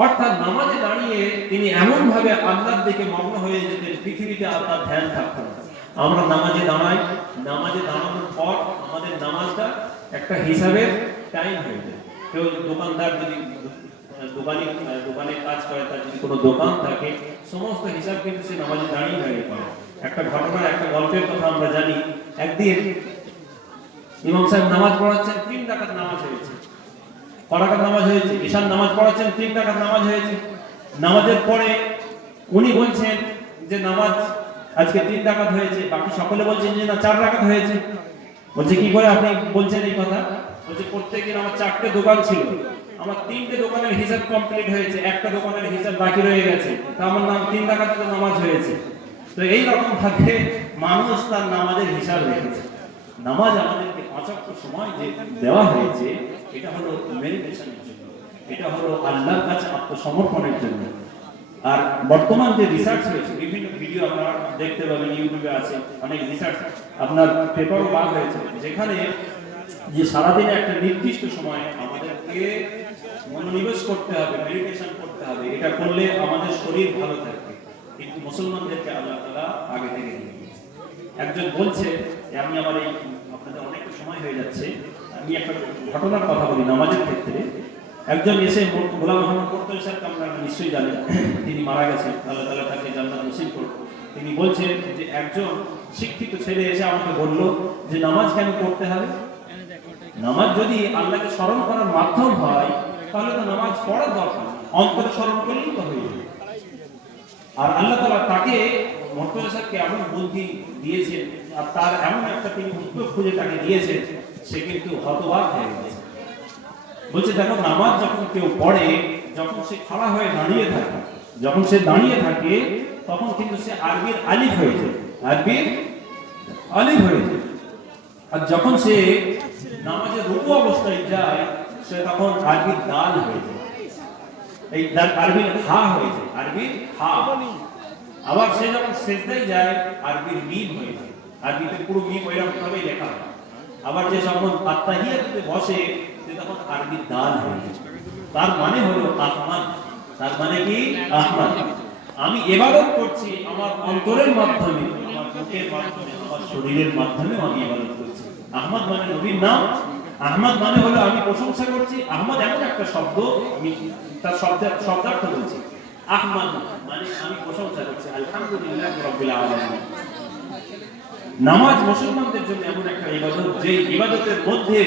অর্থাৎ নামাজে দাঁড়িয়ে তিনি এমন ভাবে আল্লাহর দিকে মগ্ন হয়ে যেতেন, পৃথিবীতে আল্লাহর ধ্যান থাকতো না। আমরা নামাজে দাঁড়াই, নামাজে দাঁড়ানোর পর আমাদের নামাজটা একটা হিসাবের টাইম হয়ে যায়। কেউ দোকানদার যদি দোকানে কাজ করে, তার যদি কোনো দোকান থাকে, সমস্ত হিসাব কিন্তু সে নামাজে দাঁড়িয়ে দাঁড়িয়ে করে। একটা ঘটনার একটা গল্পের কথা আমরা জানি। একদিন ইমাম সাহেব নামাজ পড়াচ্ছেন, 3 রাকাত নামাজ হয়েছে। করাকাত নামাজ হয়েছে, ঈশার নামাজ পড়াচ্ছেন, 3 রাকাত নামাজ হয়েছে। নামাজের পরে উনি বলছেন যে নামাজ আজকে 3 রাকাত হয়েছে, বাকি সকলে বলছেন যে না 4 রাকাত হয়েছে। বলছে কি করে আপনি বলছেন এই কথা? বলছে প্রত্যেকদিন আমার 4টে দোকান ছিল, আমার 3টে দোকানের হিসাব কমপ্লিট হয়েছে, একটা দোকানের হিসাব বাকি রয়ে গেছে, তা আমার নাম 3 রাকাত নামাজ হয়েছে। তো এই রকম ভাবে মানুষ তার নামাজের হিসাব রেখেছে। নামাজ আমাদেরকে 5 ওয়াক্ত সময় যে দেওয়া হয়েছে এটা হলো মেডিটেশনের জন্য, এটা হলো আল্লাহর কাছে আত্মসমর্পণের জন্য। আর বর্তমান যে রিসার্চ হয়েছে, বিভিন্ন ভিডিও আপনারা দেখতে পাবেন, ইউটিউবে আছে অনেক রিসার্চ, আপনার পেপারও বার হয়েছে, যেখানে যে সারাদিনে একটা নির্দিষ্ট সময় আমাদেরকে মনোনিবেশ করতে হবে, মেডিটেশন করতে হবে। এটা করলে আমাদের শরীর ভালো থাকবে। কিন্তু মুসলমানদেরকে আল্লাহ তাআলা আগে থেকে দিয়ে দিয়েছে। একজন বলছে, আমি আমার এই আপনাদের অনেকটা সময় হয়ে যাচ্ছে, আমি একটা ঘটনার কথা বলি নামাজের ক্ষেত্রে। একজন এসে গোলাম মোহাম্মদ কোর্তোয়ী সাহেবকে আপনারা নিশ্চয়ই জানেন, তিনি মারা গেছেন, আল্লাহ তাআলা তাকে জান্নাত নসিব করুন। তিনি বলছেন যে একজন শিক্ষিত ছেলে এসে আমাকে বলল যে নামাজ কেন পড়তে হবে? নামাজ যদি আল্লাহকে স্মরণ করার মাধ্যম হয় তাহলে তো নামাজ পড়ার দরকার নেই, অন্তরে স্মরণ করলেই তো হয়ে যাবে। আর আল্লাহ তাআলা তাকে মোর্তজা সাহেবকে এমন বুদ্ধি দিয়েছেন আর তার এমন একটা তিনি উত্তর খুঁজে তাকে দিয়েছেন, সে কিন্তু হতবাক হয়ে গেছে। বলছে দেখো, নামাজ যখন কেউ পড়ে, যখন সে খাড়া হয়ে দাঁড়িয়ে থাকে, যখন সে দাঁড়িয়ে থাকে তখন কিন্তু সে আরবির আলিফ হয়ে যায়, আরবির আলিফ হয়ে যায়। আর যখন সে নামাজের রুকু অবস্থায় যায় সে তখন আরবির দাল হয়ে যায়, এই আরবির হা হয়ে যায়, আরবির হা। আবার সে যখন সিজদায় যায় আরবির মিম হয়ে যায়, আরবিতে পুরো মিম ওইরকম ভাবেই লেখা হয়। আবার যে যখন আত্তাহিয়াতে বসে সে তখন আরবির দাল হয়ে যায়। তার মানে হলো আহমাদ। তার মানে কি? আহমাদ। আমি ইবাদত করছি আমার অন্তরের মাধ্যমে, আমার মুখের মাধ্যমে, আমার শরীরের মাধ্যমে আমি ইবাদত করছি। আহমদ মানে নবীর নাম। আহমদ মানে হলো আমি প্রশংসা করছি। আহমদ এমন একটা শব্দ, আমি তার শব্দার্থ বলছি। আহমদ মানে আমি প্রশংসা করছি, আলহামদুলিল্লাহি রাব্বিল আলামিন। নামাজ মুসলমানদের জন্য এমন একটা ইবাদত যে ইবাদতের মধ্যে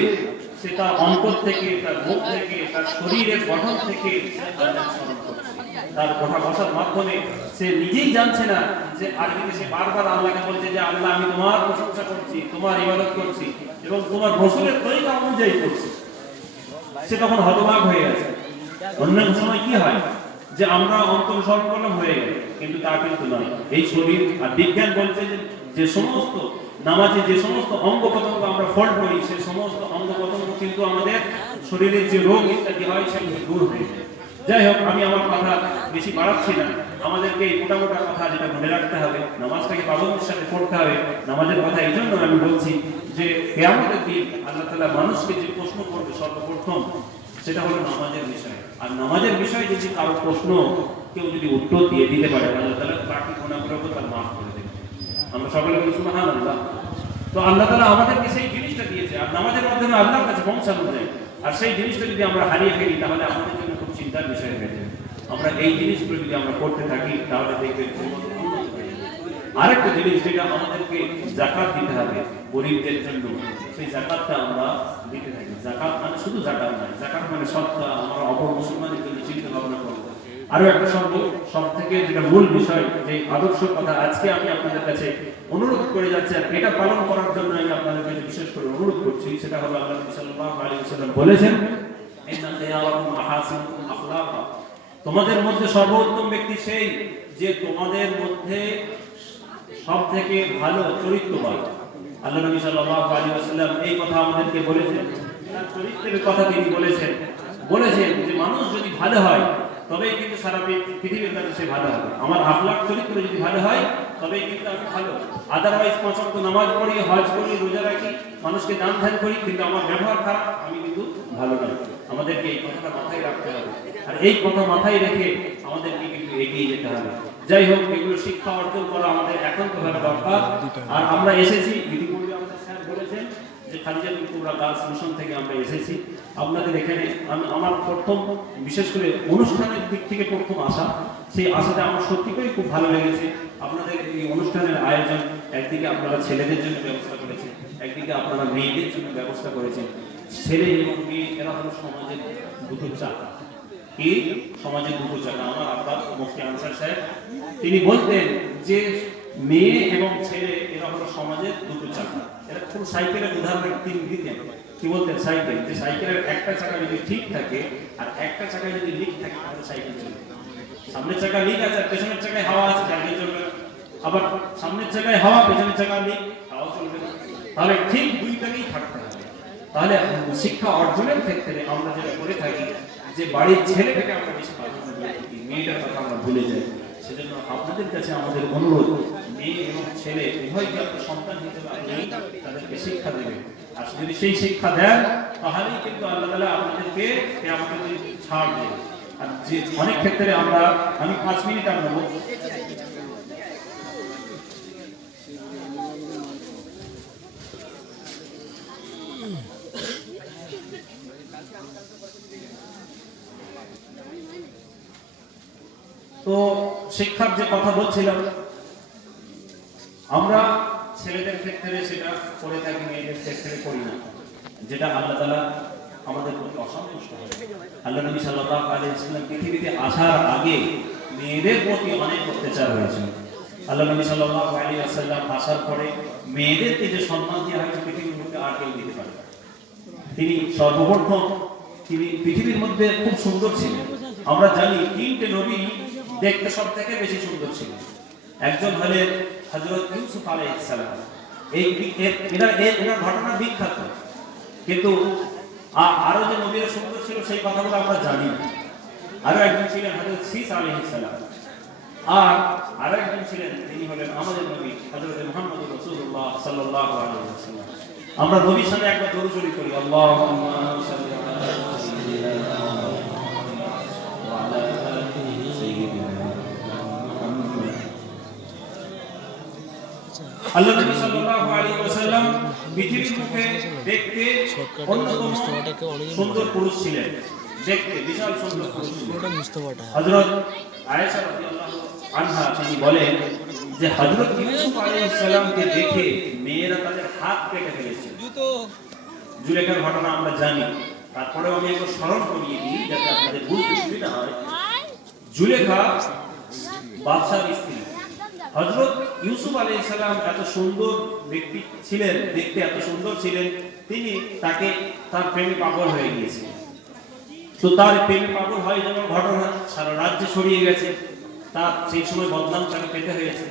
সে তার অন্তর থেকে, তার মুখ থেকে, তার শরীরের গঠন থেকে আল্লাহকে স্মরণ করছে। তার কথা বসার মাধ্যমে সে নিজেই জানছে না যে আরবিতে সে বারবার আল্লাহকে বলছে যে আল্লাহ আমি তোমার প্রশংসা করছি, তোমার ইবাদত করছি এবং তোমার রাসূলের তরিকা অনুযায়ী করছি। সে তখন হতবাক হয়ে গেছে। অন্য সময় কি হয় যে আমরা অন্তর সংকলন হয়ে গেল, কিন্তু তা কিন্তু নয়। এই শরীর আর বিজ্ঞান বলছে যে যে সমস্ত নামাজে যে সমস্ত অঙ্গ প্রত্যঙ্গ আমরা ফল্ট করি, সে সমস্ত অঙ্গ প্রত্যঙ্গ কিন্তু আমাদের শরীরের যে রোগ ইত্যাদি হয় সেগুলো দূর হয়ে যায়। যাই হোক, আমি আমার কথা বেশি বাড়াচ্ছি না। আমাদেরকে এই মোটা কথা যেটা মনে রাখতে হবে, নামাজটাকে পাবন্দের সাথে পড়তে হবে। নামাজের কথা এই জন্য আমি বলছি যে কিয়ামতের দিন আল্লাহ তাআলা মানুষকে যে প্রশ্ন করবে সর্বপ্রথম, সেটা হলো নামাজের বিষয়। আর নামাজের বিষয়ে যদি কারো প্রশ্ন কেউ যদি উত্তর দিয়ে দিতে পারে, আল্লাহ তাআলা বাকি গুনাহগুলোকে তার মাফ করে দেবে। আমরা সকলে বলি সুবহানাল্লাহ। তো আল্লাহ তাআলা আমাদেরকে সেই জিনিসটা দিয়েছে, আর নামাজের মাধ্যমে আল্লাহর কাছে পৌঁছানো যায়। আর সেই জিনিসটা যদি আমরা হারিয়ে ফেলি, তাহলে আমাদের জন্য খুব চিন্তার বিষয় হয়ে যাবে। আমরা এই জিনিসগুলো যদি আমরা করতে থাকি, তাহলে দেখবেন আরেকটা জিনিস যেটা আমাদেরকে যাকাত দিতে হবে গরিবদের জন্য, সেই যাকাতটা আমরা দিতে থাকি। যাকাত মানে শুধু যাকাত নয়, যাকাত মানে সৎকা। আমরা অপর মুসলমানের জন্য চিন্তা ভাবনা করব। আরো একটা সব থেকে যেটা মূল বিষয়, যে আদর্শ কথা আজকে আমি আপনাদের কাছে অনুরোধ করে যাচ্ছি, আর এটা পালন করার জন্য আমি আপনাদের কাছে বিশেষ করে অনুরোধ করছি, সেটা হলো আল্লাহ নবী সাল্লাল্লাহু আলাইহি ওয়াসাল্লাম বলেছেন, ইন্না খিয়ারাকুম আহাসিনুকুম আখলাকা। তোমাদের মধ্যে সর্বোত্তম ব্যক্তি সেই যে তোমাদের মধ্যে সব থেকে ভালো চরিত্রবান। আল্লাহ নবী সাল্লাল্লাহু আলাইহি ওয়াসাল্লাম এই কথা আমাদেরকে বলেছেন। তার চরিত্রের কথা তিনি বলেছেন যে মানুষ যদি ভালো হয় তবেই কিন্তু সারা পৃথিবীর কাছে সে ভালো হবে। আমার আখলাক চরিত্র যদি ভালো হয় তবেই কিন্তু আমি ভালো। আদারওয়াইজ ৫ ওয়াক্ত নামাজ পড়ি, হজ করি, রোজা রাখি, মানুষকে দান ধ্যান করি, কিন্তু আমার ব্যবহার খারাপ, আমি কিন্তু ভালো নয়। আমাদেরকে এই কথাটা মাথায় রাখতে হবে, আর এই কথা মাথায় রেখে আমাদেরকে কিন্তু এগিয়ে যেতে হবে। যাই হোক, এগুলো শিক্ষা অর্জন করা আমাদের একান্তভাবে দরকার। আর আমরা এসেছি, ইতিপূর্বে আমাদের স্যার বলেছেন যে খাদিজাতুল কুবরা গার্লস মিশন থেকে আমরা এসেছি আপনাদের এখানে। আমার প্রথম, বিশেষ করে অনুষ্ঠানের দিক থেকে প্রথম আসা, সেই আশাটা আমার সত্যি করে খুব ভালো লেগেছে। আপনাদের এই অনুষ্ঠানের আয়োজন, একদিকে আপনারা ছেলেদের জন্য ব্যবস্থা করেছেন, একদিকে আপনারা মেয়েদের জন্য ব্যবস্থা করেছেন। ছেলে এবং মেয়ে এরা হলো সমাজের দুটো চাকা। কি সমাজের দুটো চাকা? আমার আব্বা মুফতি আনসার সাহেব তিনি বলতেন যে মেয়ে এবং ছেলে এরা হলো সমাজের দুটো চাকা। এরা কোন সাইকেলের উদাহরণ তিনি দিতেন। কি বলতেন? সাইকেল, যে সাইকেলের একটা চাকা যদি ঠিক থাকে আর একটা চাকায় যদি লিক থাকে, তাহলে সাইকেল চলবে। সামনের চাকা লিক আছে আর পেছনের চাকায় হাওয়া আছে, সাইকেল চলবে না। আবার সামনের চাকায় হাওয়া, পেছনের চাকা লিক, হাওয়া চলবে না। তাহলে ঠিক দুইটাকেই থাকতে হবে। তাহলে শিক্ষা অর্জনের ক্ষেত্রে আমরা যেটা করে থাকি, যে বাড়ির ছেলে থেকে আমরা বেশি প্রাধান্য দিয়ে থাকি, মেয়েটার কথা আমরা ভুলে যাই। সেজন্য আপনাদের কাছে আমাদের অনুরোধ, মেয়ে এবং ছেলে উভয়কে আপনার সন্তান হিসেবে আপনি তাদেরকে শিক্ষা দেবেন। আর যদি সেই শিক্ষা দেন, তাহলেই কিন্তু আল্লাহ তাআলা আপনাদেরকে কিয়ামতের দিন ছাড় দেবেন। আর যে অনেক ক্ষেত্রে আমি 5 মিনিট আর নেব। তো শিক্ষার যে কথা বলছিলাম, আমরা ছেলেদের ক্ষেত্রে সেটা করে থাকি, মেয়েদের ক্ষেত্রে করি না, যেটা আল্লাহ তাআলা আমাদের প্রতি অসন্তুষ্ট হয়। আল্লাহ নবী সাল্লাল্লাহু আলাইহি ওয়াসাল্লাম পৃথিবীতে আসার আগে মেয়েদের প্রতি অনেক অত্যাচার হয়েছিল। আল্লাহ নবী সাল্লাল্লাহু আলাইহি ওয়াসাল্লাম আসার পরে মেয়েদেরকে যে সম্মান দেওয়া হয়েছে, পৃথিবীর মধ্যে আর কেউ দিতে পারে না। তিনি সর্বপ্রথম, তিনি পৃথিবীর মধ্যে খুব সুন্দর ছিলেন। আমরা জানি 3টে নবী দেখতে সব থেকে বেশি সুন্দর ছিল। একজন হলেন হযরত ইউসুফ আলাইহিস সালাম। এনার ঘটনা বিখ্যাত, কিন্তু আরো যে নবীরা সুন্দর ছিল সেই কথাগুলো আমরা জানি না। আরো একজন ছিলেন হযরত শীস আলাইহিস সালাম, আর আরো একজন ছিলেন, তিনি হলেন আমাদের নবী হযরত মুহাম্মদ রাসূলুল্লাহ সাল্লাল্লাহু আলাইহি ওয়াসাল্লাম। আমরা নবীর সাথে একবার দরুদ শরীফ করি, আল্লাহুম্মা সাল্লি আলা সাইয়্যিদিনা ওয়া আলা আলি সাইয়্যিদিনা। আল্লাহ নবী সাল্লাল্লাহু আলাইহি ওয়াসাল্লাম পৃথিবীর মুখে দেখতে অন্যতম সুন্দর পুরুষ ছিলেন, দেখতে বিশাল সুন্দর পুরুষ ছিলেন। হযরত আয়েশা রাদিয়াল্লাহু আনহা তিনি বলেন যে হযরত ইউসুফ আলাইহিস সালামকে দেখে মেয়েরা তাদের হাত কেটে ফেলেছিল। জুলেখার ঘটনা আমরা জানি, তারপরেও আমি একটু স্মরণ করিয়ে দিই যাতে আপনাদের বুঝতে সুবিধা হয়। জুলেখা বাদশার স্ত্রী। হযরত ইউসুফ আলাইহিস সালাম এত সুন্দর ব্যক্তি ছিলেন, দেখতে এত সুন্দর ছিলেন, তিনি তাকে তার প্রেমে পাগল হয়ে গিয়েছিলেন। তো তার প্রেমে পাগল হয়ে যাওয়ার ঘটনা সারা রাজ্যে ছড়িয়ে গেছে, তার সেই সময় বদনাম তাকে পেতে হয়েছে।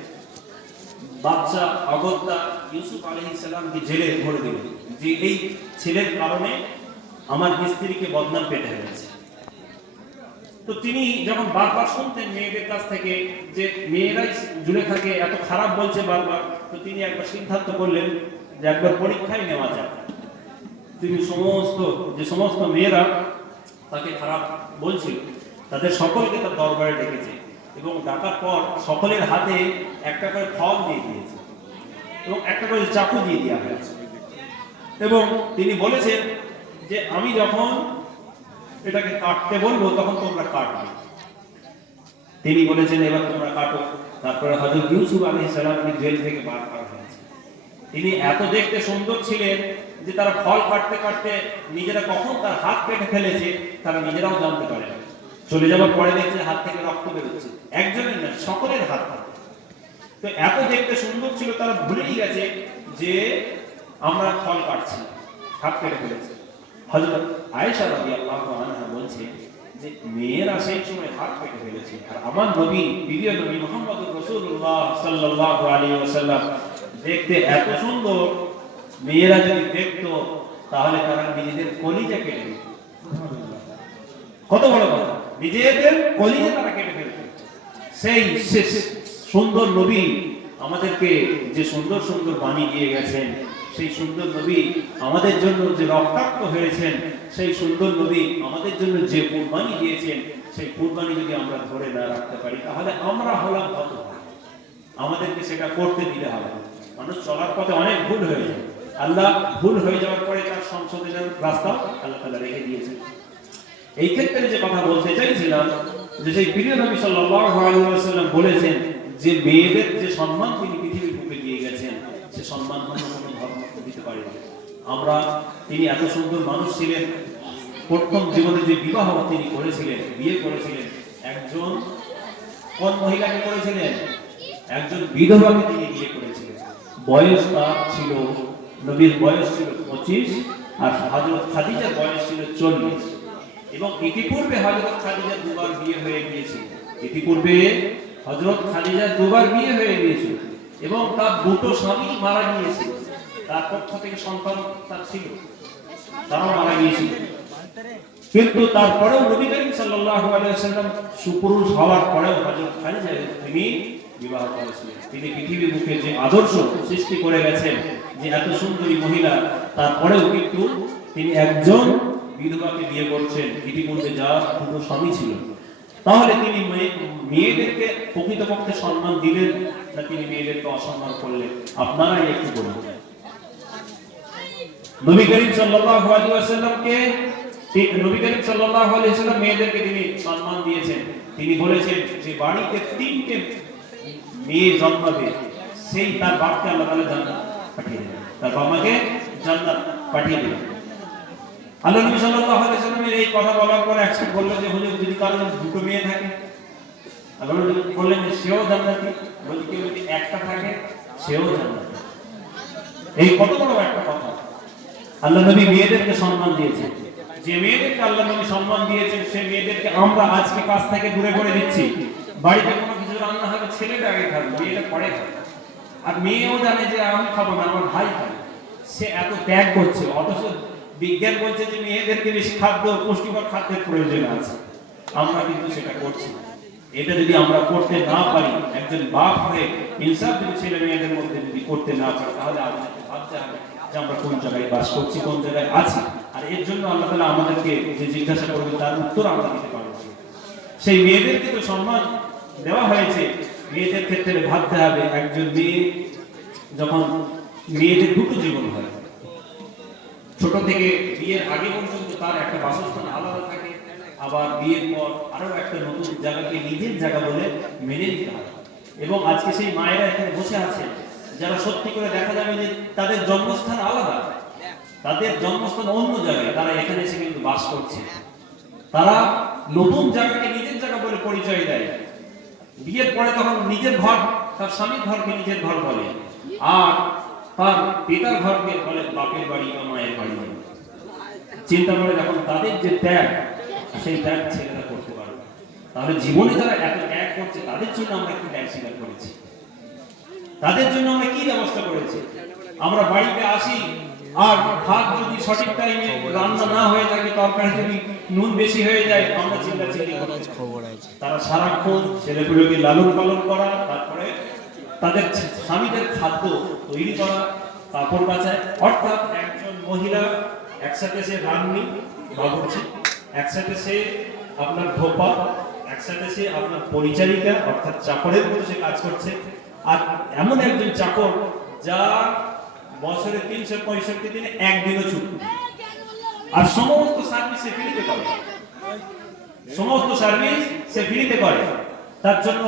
বাদশা অগত্যা ইউসুফ আলাইহিস সালামকে জেলে ভরে দিল যে এই ছেলের কারণে আমার স্ত্রীকে বদনাম পেতে হয়েছে। তো তিনি যখন বারবার শুনতেন মেয়েদের কাছ থেকে যে মেয়েরাই জুলেখাকে এত খারাপ বলছে বারবার, তো তিনি একবার সিদ্ধান্ত করলেন যে একবার পরীক্ষায় নেওয়া যাক। তিনি সমস্ত মেয়েরা তাকে খারাপ বলছিল তাদের সকলকে তার দরবারে ডেকেছে এবং ডাকার পর সকলের হাতে একটা করে ফল দিয়ে দিয়েছে এবং একটা করে চাকু দিয়ে দেওয়া হয়েছে এবং তিনি বলেছেন যে আমি যখন এটাকে কাটতে বলবো তখন তোমরা কাটবে। তিনি বলেছেন এবার তোমরা কাটো। তারপরে হযরত ইউসুফ আলাইহিস সালামকে জেল থেকে বার করা হয়েছে। তিনি এত দেখতে সুন্দর ছিলেন যে তারা ফল কাটতে কাটতে নিজেরা কখন তার হাত কেটে ফেলেছে তারা নিজেরাও জানতে পারে না। চলে যাওয়ার পরে দেখছে হাত থেকে রক্ত বেরোচ্ছে, একজনের না সকলের হাত থেকে। তো এত দেখতে সুন্দর ছিল তারা ভুলেই গেছে যে আমরা ফল কাটছি, হাত কেটে ফেলেছে। হযরত আয়েশা রাদিয়াল্লাহু আনহা বলছে যে মেয়েরা সেই সময় হাত কেটে ফেলেছে আর আমার নবী প্রিয় নবী মুহাম্মদুর রাসূলুল্লাহ সাল্লাল্লাহু আলাইহি ওয়াসাল্লাম দেখতে এত সুন্দর, মেয়েরা যদি দেখতো তাহলে তারা নিজেদের কলিজা কেটে দিত। কত বড় কথা, নিজেদের কলিজা তারা কেটে ফেলতো। সেই সুন্দর নবী আমাদেরকে যে সুন্দর সুন্দর বাণী দিয়ে গেছেন, সেই সুন্দর নবী আমাদের জন্য যে রক্তাক্ত হয়েছেন, সেই সুন্দর নবী আমাদের জন্য যে কুরবানি দিয়েছেন, সেই কুরবানি যদি আমরা ধরে না রাখতে পারি তাহলে আমরা হলাম হতভাগা। আমাদেরকে সেটা করতে দিতে হবে। মানুষ চলার পথে অনেক ভুল হয়ে যায়, আল্লাহ ভুল হয়ে যাওয়ার পরে তার সংশোধনের রাস্তা আল্লাহ তাআলা রেখে দিয়েছেন। এই ক্ষেত্রে যে কথা বলতে চাইছিলাম যে সেই প্রিয় নবী সাল্লাল্লাহু আলাইহি ওয়াসাল্লাম বলেছেন যে মেয়েদের যে সম্মান তিনি পৃথিবীর বুকে দিয়ে গেছেন সে সম্মান অন্য কোনো ধর্ম দিতে পারে না। তিনি এত সুন্দর মানুষ ছিলেন, প্রথম জীবনে যে বিবাহ তিনি করেছিলেন, বিয়ে করেছিলেন, একজন কোন মহিলাকে করেছিলেন? একজন বিধবাকে তিনি বিয়ে করেছিলেন। বয়স তার ছিল, নবীর বয়স ছিল 25 আর হযরত খাদিজার বয়স ছিল 40 এবং ইতিপূর্বে হযরত খাদিজার দুবার বিয়ে হয়ে গিয়েছিল। ইতিপূর্বে হযরত খাদিজার দুবার বিয়ে হয়ে গিয়েছিল এবং তার দুটো স্বামী মারা গিয়েছিল। তার পক্ষ থেকে সন্তান তার ছিল, তারাও মারা গিয়েছিল। কিন্তু তারপরেও নবী করিম সাল্লাল্লাহু আলাইহি ওয়াসাল্লাম সুপুরুষ হওয়ার পরেও হযরত খাদিজা তিনি বিবাহ করেছিলেন। তিনি পৃথিবীর বুকে যে আদর্শ সৃষ্টি করে গেছেন যে এত সুন্দরী মহিলা, তারপরেও কিন্তু তিনি একজন বিধবাকে বিয়ে করছেন ইতিপূর্বে যার দুটো স্বামী ছিল। তাহলে তিনি মেয়েদেরকে প্রকৃতপক্ষে সম্মান দিলেন না তিনি মেয়েদেরকে অসম্মান করলেন? আপনারাই একটু বলুন। নবী করিম সাল্লাল্লাহু আলাইহি ওয়াসাল্লামকে নবী করিম সাল্লাল্লাহু আলাইহি ওয়াসাল্লাম মেয়েদেরকে তিনি সম্মান দিয়েছেন। তিনি বলেছেন যে বাড়িতে 3টে মেয়ে জন্মাবে সেই তার বাপকে আল্লাহ তাআলা জান্নাত পাঠিয়ে দেবেন, তার বাবাকে জান্নাত পাঠিয়ে দেবেন। আল্লাহ নবী সাল্লাল্লাহু আলাইহি ওয়াসাল্লামের এই কথা বলার পর একজন বলল যে হুজুর যদি কারো দুটো মেয়ে থাকে, আল্লাহ নবী বললেন যে সেও জান্নাতি, বলতে কেউ যদি একটা থাকে সেও জান্নাতি। এই কত বড় একটা কথা। আল্লাহ নবী মেয়েদেরকে সম্মান দিয়েছেন, যে মেয়েদেরকে আল্লাহ নবী সম্মান দিয়েছেন সেই মেয়েদেরকে আমরা আজকে কাছ থেকে দূরে করে দিচ্ছি। বাড়িতে কোনো কিছু রান্না হবে ছেলেটা আগে খাবে, মেয়েটা পরে খাবে। আর মেয়েও জানে যে আমি খাবো না, আমার ভাই খাবে, সে এত ত্যাগ করছে। অথচ বিজ্ঞান বলছে যে মেয়েদেরকে বেশি খাদ্য, পুষ্টিকর খাদ্যের প্রয়োজন আছে, আমরা কিন্তু সেটা করছি। এটা যদি আমরা করতে না পারি, একজন বাপ হয়ে ইনসাফ যদি ছেলে মেয়েদের মধ্যে যদি করতে না পারি, তাহলে আমাদেরকে ভাবতে হবে যে আমরা কোন জায়গায় বাস করছি, কোন জায়গায় আছি। আর এর জন্য আল্লাহ তাআলা আমাদেরকে যে জিজ্ঞাসা করবে তার উত্তর আমরা দিতে পারবো। সেই মেয়েদেরকে তো সম্মান দেওয়া হয়েছে, মেয়েদের ক্ষেত্রে ভাবতে হবে একজন মেয়ে যখন, মেয়েদের দুটো জীবন হয়, ছোট থেকে বিয়ের আগে পর্যন্ত তার একটা বাসস্থান আলাদা থাকে, আবার বিয়ের পর আরো একটা নতুন জায়গাকে নিজের জায়গা বলে মেনে নিতে হয়। এবং আজকে সেই মায়েরা এখানে বসে আছেন যারা সত্যি করে দেখা যাবে যে তাদের জন্মস্থান আলাদা, তাদের জন্মস্থান অন্য জায়গায়, তারা এখানে এসে কিন্তু বাস করছে। তারা নতুন জায়গাকে নিজের জায়গা বলে পরিচয় দেয়। বিয়ের পরে তখন নিজের ঘর, তার স্বামীর ঘরকে নিজের ঘর বলে, আর তার পিতার ঘরকে বলে বাপের বাড়ি বা মায়ের বাড়ি। চিন্তা করে দেখুন তাদের যে ত্যাগ, সেই ত্যাগ ছেলেরা করতে পারবে। তাহলে জীবনে যারা এত ত্যাগ করছে তাদের জন্য আমরা কি ত্যাগ স্বীকার করেছি? তাদের জন্য আমরা কি ব্যবস্থা করেছি? আমরা বাড়িতে আসি আর ভাত যদি সঠিক টাইমে রান্না না হয়ে থাকে, তরকারি যদি নুন বেশি হয়ে যায়, আমরা চিল্লাচিল্লি করতে থাকি। তারা সারাক্ষণ ছেলেগুলোকে লালন পালন করা, তারপরে তাদের স্বামীদের খাদ্য তৈরি করা, কাপড় কাচায়, অর্থাৎ একজন মহিলা একসাথে সে রান্নি বাবুর্চি, একসাথে সে আপনার ধোপা, একসাথে সে আপনার পরিচারিকা অর্থাৎ চাকরের মতো সে কাজ করছে। আর এমন একজন চাকর যা বছরে 365 দিনে একদিনও ছুটি, আর সমস্ত সার্ভিস সে ফ্রিতে করে, সমস্ত সার্ভিস সে ফ্রিতে করে। তার জন্য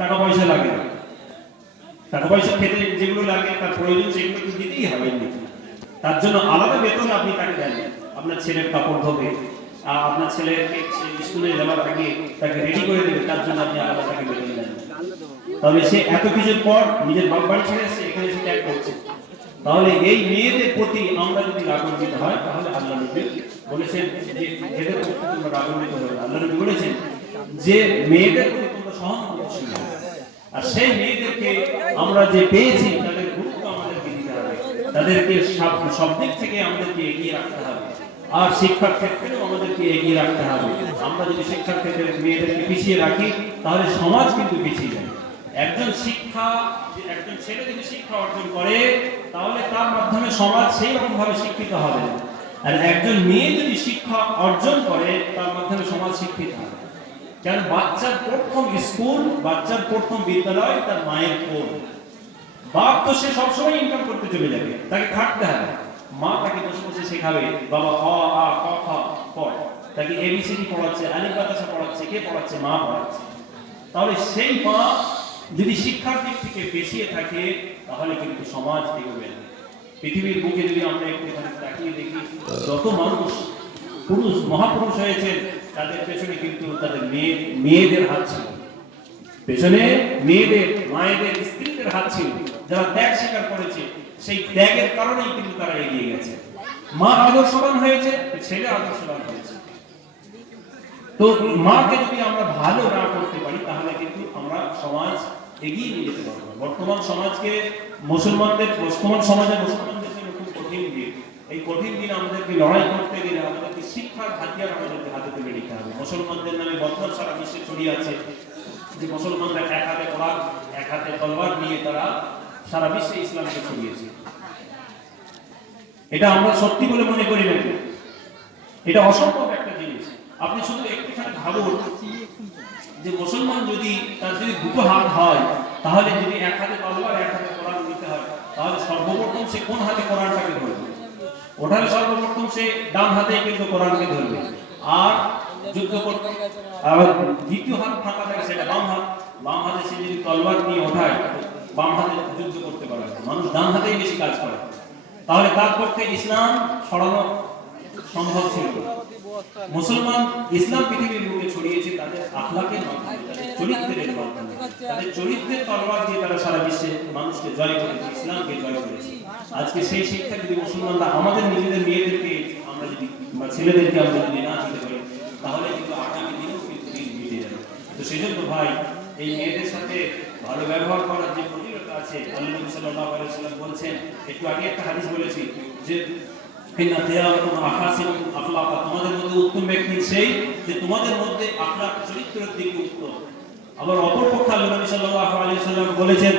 টাকা পয়সা লাগে না, টাকা পয়সা খেতে যেগুলো লাগে তার প্রয়োজন সেগুলো তো দিতেই হবে। তার জন্য আলাদা বেতন আপনি তাকে দেন। আপনার ছেলের কাপড় ধোবে, আপনার ছেলেকে স্কুলে যাওয়ার আগে তাকে রেডি করে দেবে, তার জন্য আপনি আলাদা তাকে বেতন দেন। তাহলে সে এত কিছুর পর নিজের বাপ বাড়ি ছেড়ে এসে এখানে সে ত্যাগ করছে। তাহলে এই মেয়েদের প্রতি আমরা যদি রাগান্বিত হয়, তাহলে আল্লাহ নবী বলেছেন যে এদের প্রতি তোমরা রাগান্বিত হবে। আল্লাহ নবী বলেছেন যে মেয়েদের প্রতি তোমরা সহানুভূতিশীল হবে। আর সেই মেয়েদেরকে আমরা যে পেয়েছি তাদের গুরুত্ব আমাদেরকে দিতে হবে, তাদেরকে সব দিক থেকে আমাদেরকে এগিয়ে রাখতে হবে। আর শিক্ষার ক্ষেত্রেও আমাদেরকে এগিয়ে রাখতে হবে। আমরা যদি শিক্ষার ক্ষেত্রে মেয়েদেরকে পিছিয়ে রাখি, তাহলে সমাজ কিন্তু পিছিয়ে যায়। একজন ছেলে যদি শিক্ষা অর্জন করে, তাহলে তার মাধ্যমে সমাজ সেই রকম ভাবে শিক্ষিত হবে। আর একজন মেয়ে যদি শিক্ষা অর্জন করে, তার মাধ্যমে সমাজ শিক্ষিত হবে। কারণ বাচ্চার প্রথম স্কুল, বাচ্চার প্রথম বিদ্যালয় তার মায়ের কোল। বাপ তো সে সবসময় ইনকাম করতে চলে যাবে, তাকে খাটতে হবে। মা তাকে বসে বসে শেখাবে, বাবা অ আ ক খ পড়, তাকে এবিসিডি পড়াচ্ছে, আলিফ বাতাসা পড়াচ্ছে, কে পড়াচ্ছে? মা পড়াচ্ছে। তাহলে সেই মা যদি শিক্ষার দিক থেকে পিছিয়ে থাকে, তাহলে কিন্তু সমাজ এগোবে না। পৃথিবীর বুকে যদি আমরা একটুখানি তাকিয়ে দেখি, যত মানুষ পুরুষ মহাপুরুষ হয়েছে, তাদের পেছনে কিন্তু তাদের মেয়েদের হাত ছিল, পেছনে মেয়েদের, মায়েদের, স্ত্রীদের হাত ছিল। যারা ত্যাগ স্বীকার করেছে, সেই ত্যাগের কারণেই কিন্তু তারা এগিয়ে গেছে। মা আদর্শবান হয়েছে, ছেলে আদর্শবান হয়েছে। তো মাকে যদি আমরা ভালো না করতে পারি, তাহলে কিন্তু আমরা সমাজ এগিয়ে নিয়ে যেতে পারবো। বর্তমান সমাজে মুসলমানদের জন্য খুব কঠিন দিন। এই কঠিন দিন আমাদেরকে লড়াই করতে গেলে আমাদেরকে শিক্ষার হাতিয়ার আমাদেরকে হাতে তুলে নিতে হবে। মুসলমানদের নামে বদনাম সারা বিশ্বে ছড়িয়ে আছে যে মুসলমানরা এক হাতে কোরআন, এক হাতে তলোয়ার নিয়ে তারা সারা বিশ্বে ইসলামকে ছড়িয়েছে। এটা আমরা সত্যি বলে মনে করি নাকি? এটা অসম্ভব একটা জিনিস। আপনি শুধু একটুখানি ভাবুন যে মুসলমান যদি তার যদি দুটো হাত হয়, তাহলে যদি এক হাতে তলোয়ার এক হাতে কোরআন নিতে হয়, তাহলে সর্বপ্রথম সে কোন হাতে কোরআনটাকে ধরবে? ওঠালে সর্বপ্রথম সে ডান হাতে কিন্তু কোরআনকে ধরবে। আর যুদ্ধ করতে দ্বিতীয় হাত ফাঁকা থাকে, সেটা বাম হাত। বাম হাতে সে যদি তলোয়ার নিয়ে ওঠায়, বাম হাতে যুদ্ধ করতে পারে। মানুষ ডান হাতেই বেশি কাজ করে। তাহলে তার পক্ষে ইসলাম ছড়ানো সম্ভব ছিল। মুসলমান ইসলাম পৃথিবীর বুকে ছড়িয়েছে তাদের আখলাকের মাধ্যমে, তাদের চরিত্রের মাধ্যমে। তাদের চরিত্রের তলোয়ার দিয়ে তারা সারা বিশ্বে মানুষকে জয় করেছে, ইসলামকে জয় করেছে। আজকে সেই শিক্ষা যদি মুসলমানরা আমাদের নিজেদের মেয়েদেরকে আমরা যদি বা ছেলেদেরকে আমরা যদি না দিতে পারি, তাহলে কিন্তু আগামী দিনেও কিন্তু দিন মিটে যাবে। তো সেই জন্য ভাই, এই মেয়েদের সাথে ভালো ব্যবহার করার যে ফজিলত আছে, আল্লাহ নবী সাল্লাল্লাহু আলাইহি ওয়াসাল্লাম বলেছেন, একটু আগে একটা হাদিস বলেছি যে তোমাদের মধ্যে উত্তম ব্যক্তি সেই যে তোমাদের মধ্যে আখলাক চরিত্রের দিকে উত্তম। আবার অপর পক্ষে আল্লাহ নবী সাল্লাল্লাহু আলাইহি ওয়াসাল্লাম বলেছেন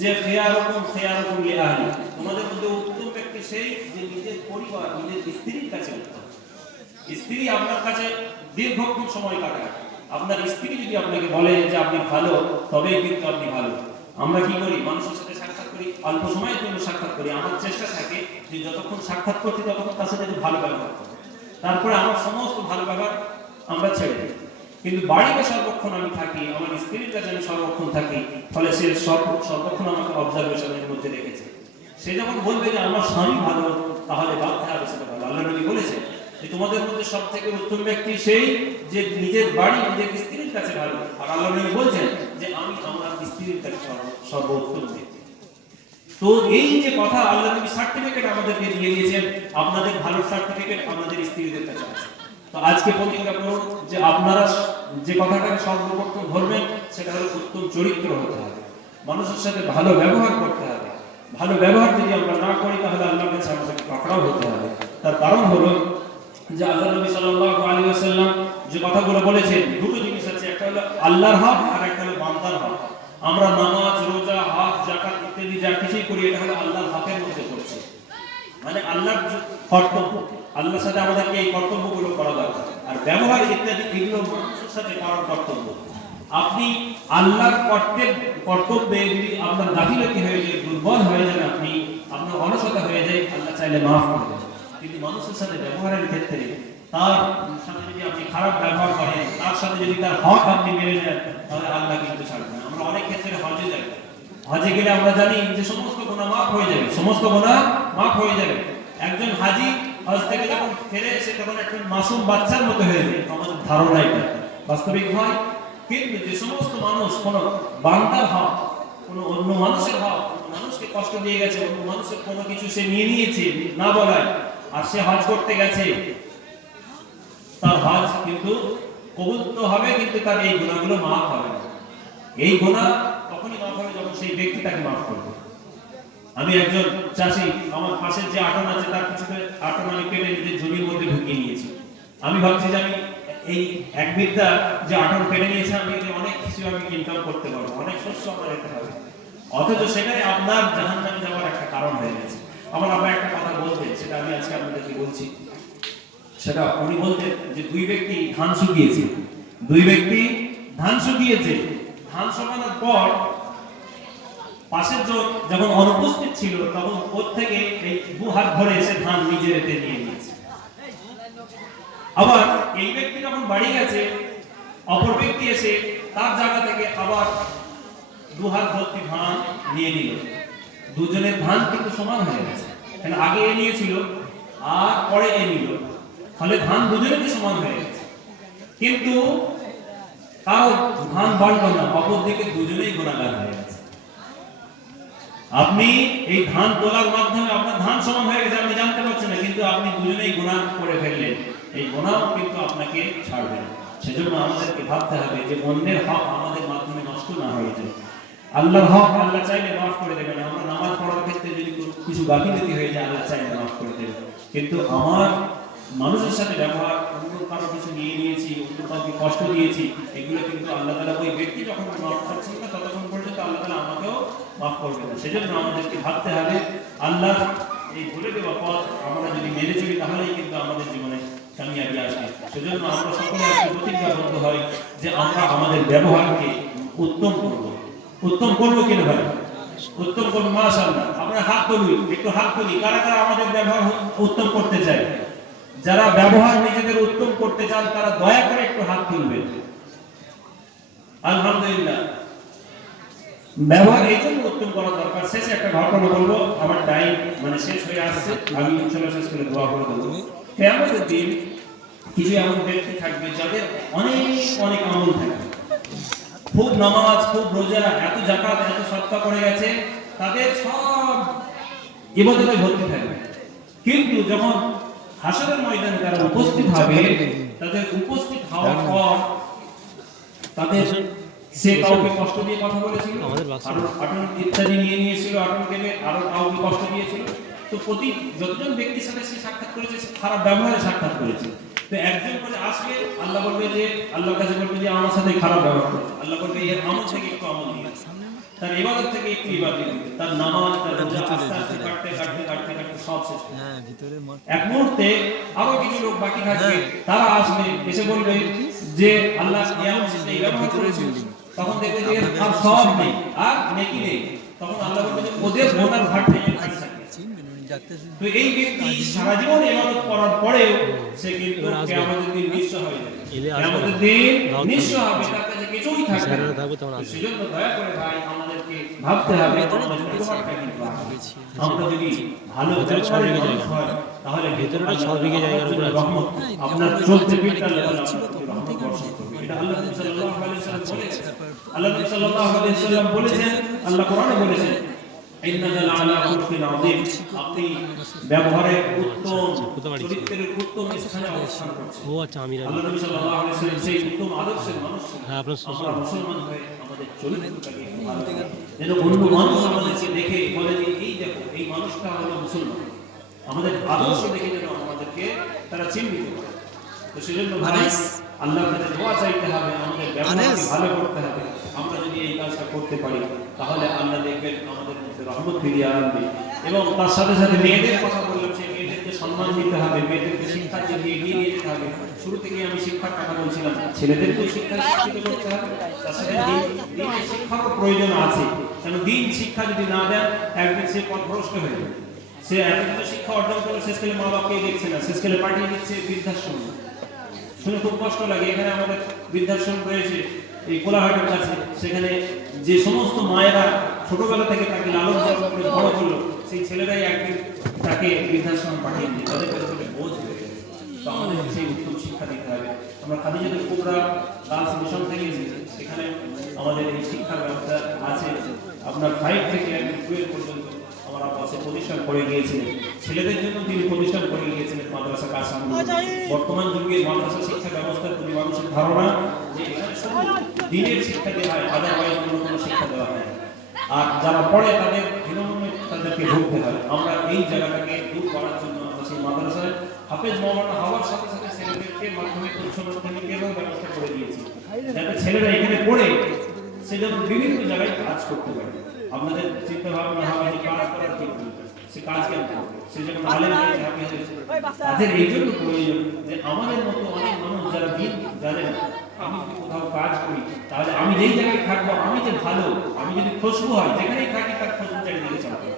যে খিয়ারুকুম লিআহলি, তোমাদের মধ্যে উত্তম ব্যক্তি সেই যে নিজের পরিবার, নিজের স্ত্রীর কাছে উত্তম। স্ত্রী আপনার কাছে দীর্ঘক্ষণ সময় কাটায়। আপনার স্ত্রী যদি আপনাকে বলে যে আপনি ভালো, তবেই কিন্তু আপনি ভালো। আমরা কি করি? মানুষের সাথে সাক্ষাৎ করি, অল্প সময়ের জন্য সাক্ষাৎ করি। আমার চেষ্টা থাকে যে যতক্ষণ সাক্ষাৎ করছি ততক্ষণ তার সাথে ভালো ব্যবহার করব, তারপরে আমার সমস্ত ভালো ব্যবহার আমরা ছেড়ে দিই। কিন্তু বাড়িতে সর্বক্ষণ আমি থাকি, আমার স্ত্রীর কাছে আমি সর্বক্ষণ থাকি, ফলে সে সর্বক্ষণ আমাকে অবজারভেশনের মধ্যে রেখেছে। সে যখন বলবে যে আমার স্বামী ভালো, তাহলে বাধ্য হবে সেটা ভালো। আল্লাহ নবী বলেছেন যে তোমাদের মধ্যে সব থেকে উত্তম ব্যক্তি সেই যে নিজের বাড়ি, নিজের স্ত্রীর কাছে ভালো। আর আল্লাহ নবী বলছেন যে আমি আমার স্ত্রীর কাছে সর্বোত্তম ব্যক্তি। তো এই যে কথা, আল্লাহ নবী সার্টিফিকেট আমাদেরকে দিয়ে দিয়েছেন, আপনাদের ভালো সার্টিফিকেট আপনাদের স্ত্রীদের কাছে আছে। তো আজকে প্রতিজ্ঞা করুন যে আপনারা যে কথাটাকে সর্বপ্রথম ধরবেন সেটা হলো উত্তম চরিত্র হতে হবে, মানুষের সাথে ভালো ব্যবহার করতে হবে। ভালো ব্যবহার যদি আমরা না করি তাহলে আল্লাহর কাছে আমাদেরকে পাকড়াও হতে হবে। তার কারণ হলো যে আল্লাহ নবী সাল্লাল্লাহু আলাইহি ওয়াসাল্লাম যে কথাগুলো বলেছেন, দুটো জিনিস আছে, একটা হলো আল্লাহর হক আর একটা হলো বান্দার হক। আমরা নামাজ, রোজা, হজ, যাকাত ইত্যাদি যা কিছুই করি এটা হলো আল্লাহর হকের মধ্যে করছি, মানে আল্লাহর কর্তব্য। আল্লাহর সাথে আমাদেরকে এই কর্তব্যগুলো করা দরকার। আর ব্যবহার ইত্যাদি এগুলো মানুষের সাথে করার কর্তব্য। আপনি আল্লাহর কর্তব্যে যদি আপনার গাফিলতি হয়ে যায়, দুর্বল হয়ে যান, আপনি আপনার অলসতা হয়ে যায়, আল্লাহ চাইলে মাফ করে দেন। কিন্তু মানুষের সাথে ব্যবহারের ক্ষেত্রে তার সাথে যদি আপনি খারাপ ব্যবহার করেন, তার সাথে যদি তার হক আপনি মেনে নেন, তাহলে আল্লাহ কিন্তু ছাড়বেন না। আমরা অনেক ক্ষেত্রে হজে যাই, হজে গেলে আমরা জানি যে সমস্ত গুনাহ মাফ হয়ে যাবে, সমস্ত গুনাহ মাফ হয়ে যাবে। একজন হাজী হজ থেকে যখন ফিরে এসে তখন একটা মাসুম বাচ্চার মতো হয়ে যায়, আমাদের ধারণা এটা বাস্তবিক হয়। কিন্তু যে সমস্ত মানুষ কোন বান্দার হক, কোন অন্য মানুষের হক, মানুষকে কষ্ট দিয়ে গেছে, অন্য মানুষের কোনো কিছু সে নিয়ে নিয়েছে না বলায়, আর সে হজ করতে গেছে, তার হজ কিন্তু কবুল তো হবে, কিন্তু তার এই গুনাহগুলো মাফ হবে না। এই গুনাহ তখনই মাফ হবে যখন সেই ব্যক্তি তাকে মাফ করবে। আমি একজন চাষি, আমার পাশের যে আটন আছে তার কিছুটা আটন আমি কেটে নিজের জমির মধ্যে ঢুকিয়ে নিয়েছি। আমি ভাবছি যে আমি এই এক বিদ্যা যে আটন কেটে নিয়েছে, আমি অনেক কিছু আমি ইনকাম করতে পারবো, অনেক শস্য আমার রেখে হবে, অথচ সেটাই আপনার জাহান্নামে যাওয়ার একটা কারণ হয়ে গেছে। আমার আবার একটা কথা বলতে, সেটা আমি আজকে আপনাদেরকে বলছি। সেটা উনি বলতেন যে দুই ব্যক্তি ধান শুকিয়েছে, ধান শুকানোর পর পাশের জন যখন অনুপস্থিত ছিল তখন ওর থেকে এই দু হাত ধরে এসে ধান নিজের এতে নিয়ে নিয়েছে। আবার এই ব্যক্তি যখন বাড়ি গেছে, অপর ব্যক্তি এসে তার জায়গা থেকে আবার দু হাত ভর্তি ধান নিয়ে নিল। দুজনের ধান কিন্তু সমান হয়ে গেছে, কারণ আগে এ নিয়েছিল আর পরে এ নিল, ফলে ধান দুজনেরই সমান হয়ে গেছে। কিন্তু কারো ধান বাড়লো না, অপর দিকে দুজনেই গুনাহগার হয়ে গেছে। আপনি এই ধান তোলার মাধ্যমে আপনার ধান সমান হয়ে গেছে, আপনি জানতে পারছেন না, কিন্তু আপনি দুজনেই গুনাহ করে ফেললেন। এই গুনাহ কিন্তু আপনাকে ছাড়বে না। সেজন্য আমাদেরকে ভাবতে হবে যে অন্যের হক আমাদের মাধ্যমে নষ্ট না হয়ে যায়। আল্লাহর হক আল্লাহ চাইলে মাফ করে দেবেন। আমরা নামাজ পড়ার ক্ষেত্রে যদি কিছু গাফিলতি হয়ে যায়, আল্লাহ চাইলে মাফ করে দেবেন। কিন্তু আমার মানুষের সাথে ব্যবহার, অন্য কারো কিছু নিয়ে নিয়েছি, অন্য কাউকে কষ্ট দিয়েছি, এগুলো কিন্তু আল্লাহ তাআলা ওই ব্যক্তি যখন মাফ করছেন না ততক্ষণ পর্যন্ত আল্লাহ তাআলা আমাকেও মাফ করবেন না। সেজন্য আমাদেরকে ভাবতে হবে আল্লাহ এই বলে দেওয়া পথ আমরা যদি মেনে চলি তাহলেই কিন্তু আমাদের জীবনে কামিয়াবি আসবে। সেজন্য আমরা সকলে আজকে প্রতিজ্ঞাবদ্ধ হই যে আমরা আমাদের ব্যবহারকে উত্তম করব। উত্তম করব কিনা ভাই? উত্তম করব। মাশাআল্লাহ, আমরা হাত তুলি, একটু হাত তুলি। কারা কারা আমাদের ব্যবহার উত্তম করতে চায়? যারা ব্যবহার নিজেদের উত্তম করতে চান তারা দয়া করে একটু হাত তুলবেন। আলহামদুলিল্লাহ। ব্যবহার এই জন্য উত্তম করা দরকার। শেষে একটা ঘটনা বলবো, আমার টাইম মানে শেষ হয়ে আসছে, আমি ইনশাআল্লাহ শেষ করে দোয়া করে দেবো। কিয়ামতের দিন কিছু এমন ব্যক্তি থাকবে যাদের অনেক অনেক আমল থাকবে, খুব নামাজ, খুব রোজা, এত যাকাত, এত সদকা করে গেছে, তাদের সব ইবাদতে ভর্তি থাকবে। কিন্তু যখন হাসরের ময়দানে তারা উপস্থিত হবে, তাদের উপস্থিত হওয়ার পর তাদের সে কাউকে কষ্ট দিয়ে কথা বলেছিল, আটন ইত্যাদি নিয়ে নিয়েছিল, আটন কেটে আরো কাউকে কষ্ট দিয়েছিল। তো প্রতি যতজন ব্যক্তির সাথে সে সাক্ষাৎ করেছে, খারাপ ব্যবহারে সাক্ষাৎ করেছে। তো একজন করে আসবে, আল্লাহ বলবে যে, আল্লাহর কাছে বলবে যে আমার সাথে খারাপ ব্যবহার করেছে। আল্লাহ বলবে এর আমল থেকে একটু আমল দিন, তার ইবাদত থেকে একটু ইবাদত দিন, তার নামাজ, তার রোজা আস্তে আস্তে কাটতে কাটতে কাটতে কাটতে সব শেষ হয়ে যাবে। এক মুহূর্তে আরো কিছু লোক বাকি থাকবে, তারা আসবে, এসে বলবে যে আল্লাহ এই ব্যবহার করেছিল। তখন দেখবে যে আর সব নেই, আর নেকি নেই। তখন আল্লাহ বলবে যে ওদের গোনার ভার থেকে খালি থাকবে। তো এই ব্যক্তি সারা জীবন ইবাদত করার পরেও সে কিন্তু কিয়ামতের দিন নিঃস্ব হয়ে যাবে। কিয়ামতের দিন নিঃস্ব হবে, তার কাছে কিছুই থাকবে না। সেজন্য দয়া করে ভাই আমাদেরকে ভাবতে হবে আমাদের ব্যবহারটা কিন্তু আমরা যদি ভালো ব্যবহার হয় তাহলে ভেতরটা 6 বিঘা জায়গার উপর রহমত আপনার চলতে ফিরতে আল্লাহ রহমত বর্ষণ করবে। এটা আল্লাহ সাল্লাল্লাহু আলাইহি ওয়াসাল্লাম বলেছেন। আল্লাহ সাল্লাল্লাহু আলাইহি ওয়াসাল্লাম বলেছেন, আল্লাহ কোরআনে বলেছেন, ইন্নাকা লাআলা খুলকিন আযীম, আপনি ব্যবহারে উত্তম চরিত্রের উত্তম স্থানে অবস্থান করছে। ও আচ্ছা, আমি আল্লাহ নবী সাল্লাল্লাহু আলাইহি ওয়াসাল্লাম সেই উত্তম আদর্শের মানুষ ছিলেন। হ্যাঁ, আপনার আমরা মুসলমান হয়ে আমাদের চরিত্রটাকে একটু ভালো করি। যেন অন্য মানুষ আমাদেরকে দেখে বলে যে এই দেখো এই মানুষটা হলো মুসলমান, আমাদের আদর্শ দেখে যেন আমাদেরকে তারা চিহ্নিত করে। তো সেজন্য ভাই আল্লাহর কাছে দোয়া চাইতে হবে, আমাদের ব্যবহারকে ভালো করতে হবে। আমরা যদি এই কাজটা করতে পারি তাহলে আল্লাহ দেখবেন আমাদের মধ্যে রহমত ফিরিয়ে আনবে। এবং তার সাথে সাথে মেয়েদের কথা বললাম, সেই মেয়েদেরকে সম্মান দিতে হবে, মেয়েদেরকে শিক্ষার জন্য এগিয়ে নিয়ে যেতে হবে। শুরু থেকে আমি শিক্ষার কথা বলছিলাম, ছেলেদেরকেও শিক্ষায় শিক্ষিত করতে হবে, তার সাথে দ্বীনের শিক্ষারও প্রয়োজন আছে। কারণ দ্বীন শিক্ষা যদি না দেন একদিন সে পথভ্রষ্ট হয়ে যাবে। সে এতদিন শিক্ষা অর্জন করে শেষকালে মা বাপকেই দেখছে না, শেষকালে পাঠিয়ে দিচ্ছে বৃদ্ধাশ্রম। শুনে খুব কষ্ট লাগে। এখানে আমাদের বৃদ্ধাশ্রম রয়েছে এই কোলাঘাটের কাছে, সেখানে যে সমস্ত মায়েরা ছোটবেলা থেকে তাকে লালন পালন করে বড় করলো, সেই ছেলেরাই একদিন তাকে বৃদ্ধাশ্রম পাঠিয়ে দিচ্ছে, তাদের কাছে একটা বোঝ হয়ে গেছে। তো আমাদের সেই উত্তম শিক্ষা দিতে হবে। আমরা খাদিজাতুল কুবরা গার্লস মিশন থেকে এসেছি, সেখানে আমাদের এই শিক্ষা ব্যবস্থা আছে। আপনার 5 থেকে 12 পর্যন্ত আমার পাশে প্রতিষ্ঠান করে গিয়েছিলেন। ছেলেদের জন্য তিনি প্রতিষ্ঠান করে গিয়েছিলেন মাদ্রাসা কাসাম। বর্তমান যুগের মাদ্রাসা শিক্ষা ব্যবস্থার প্রতি মানুষের ধারণা যে এখানে শুধু দ্বীনের শিক্ষা দেওয়া হয়, আদারওয়াইজ অন্য কোনো শিক্ষা দেওয়া হয় না। আর যারা পড়ে তাদের বিনামূল্যে তাদেরকে ভুগতে হয়। আমরা এই জায়গাটাকে দূর করার জন্য আমরা সেই মাদ্রাসায় হাফেজ মাওলানা হওয়ার সাথে সাথে ছেলেদেরকে মাধ্যমিক উচ্চ মাধ্যমিকেরও ব্যবস্থা করে দিয়েছি, যাতে ছেলেরা এখানে পড়ে সে যেন বিভিন্ন জায়গায় কাজ করতে পারে। আপনাদের চিন্তা ভাবনা হবে যে কাজ করার ঠিক নেই, সে কাজ কেন করবে, সে যখন আলেম হয়ে ঝাঁপিয়ে হয়েছে। তাদের এই জন্য প্রয়োজন যে আমাদের মতো অনেক মানুষ যারা দিন জানে না, আমি যদি কোথাও কাজ করি তাহলে আমি যেই জায়গায় থাকবো আমি যে ভালো, আমি যদি খুশবু হয় যেখানেই থাকি তার খুশবু চারিদিকে চালাবো,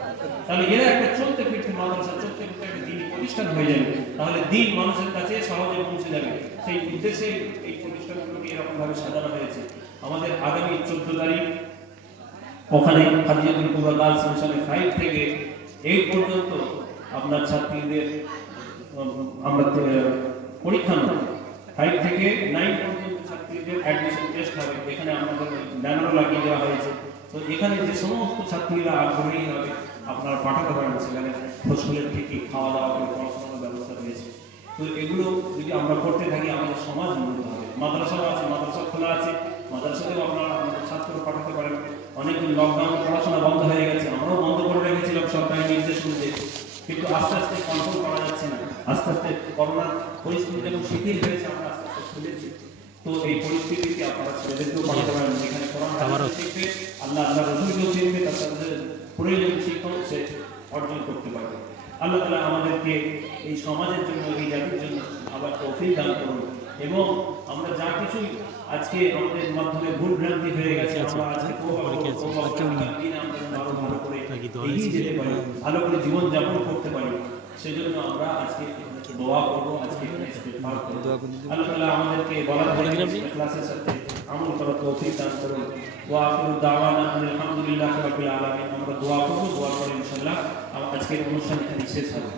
তাহলে এরা একটা চলতে ফিরতে মাদ্রাসা চলতে ফিরতে একটা দিনই প্রতিষ্ঠান হয়ে যাবে। তাহলে দিন মানুষের কাছে সহজে পৌঁছে যাবে। সেই উদ্দেশ্যে এই প্রতিষ্ঠানগুলোকে এরকম ভাবে সাজানো হয়েছে। আমাদের আগামী 14 তারিখ ওখানে খাদিজাতুল কুবরা গার্লস মিশনে 5 থেকে 8 পর্যন্ত আপনার ছাত্রীদের আমরা পরীক্ষা নেব। 5 থেকে 9 পর্যন্ত ছাত্রীদের অ্যাডমিশন টেস্ট হবে। এখানে আমাদের ব্যানারও লাগিয়ে দেওয়া হয়েছে। তো এখানে যে সমস্ত ছাত্রীরা আগ্রহী হবে আপনারা পাঠাতে পারেন, সেখানে হোস্টেলের থেকে খাওয়া দাওয়া করে পড়াশোনার ব্যবস্থা রয়েছে। তো এগুলো যদি আমরা করতে থাকি আমাদের সমাজ উন্নত হবে। মাদ্রাসাও আছে, মাদ্রাসা খোলা আছে, মাদ্রাসাতেও আপনারা আমাদের ছাত্র পাঠাতে পারেন। অনেকদিন লকডাউনে পড়াশোনা বন্ধ হয়ে গেছে, আমরাও বন্ধ করে রেখেছিলাম সরকারি নির্দেশ অনুযায়ী, কিন্তু আস্তে আস্তে কন্ট্রোল করা যাচ্ছে না। আস্তে আস্তে করোনার পরিস্থিতি যখন শিথিল হয়েছে আমরা আস্তে আস্তে খুলেছি। তো এই পরিস্থিতিতে আপনারা ছেলেদেরকেও পাঠাতে পারেন, যেখানে কোরআন শিখবে, আল্লাহ রসুলকেও শিখবে, তার সাথে প্রয়োজনীয় শিক্ষা সে অর্জন করতে পারবে। আল্লাহ তাআলা আমাদেরকে এই সমাজের জন্য, এই জাতির জন্য আবার তৌফিক দান করুন। এবং আমরা যা কিছুই আজকে আমাদের মাধ্যমে ভুল ভ্রান্তি হয়ে গেছে, আমরা আজকে আরো ভালো করে এগিয়ে যেতে পারি, ভালো করে জীবন যাপন করতে পারি, সেজন্য আমরা আজকে দোয়া করবো, আজকে ইস্তেগফার করব। আল্লাহ তাআলা আমাদেরকে বলার ক্লাসের সাথে আমল করার তৌফিক দান করুন। ওয়া আখিরু দাওয়ানা আলহামদুলিল্লাহি রাব্বিল আলামিন। আমরা দোয়া করব, দোয়া করে ইনশাআল্লাহ আজকের অনুষ্ঠান এখানে শেষ হবে।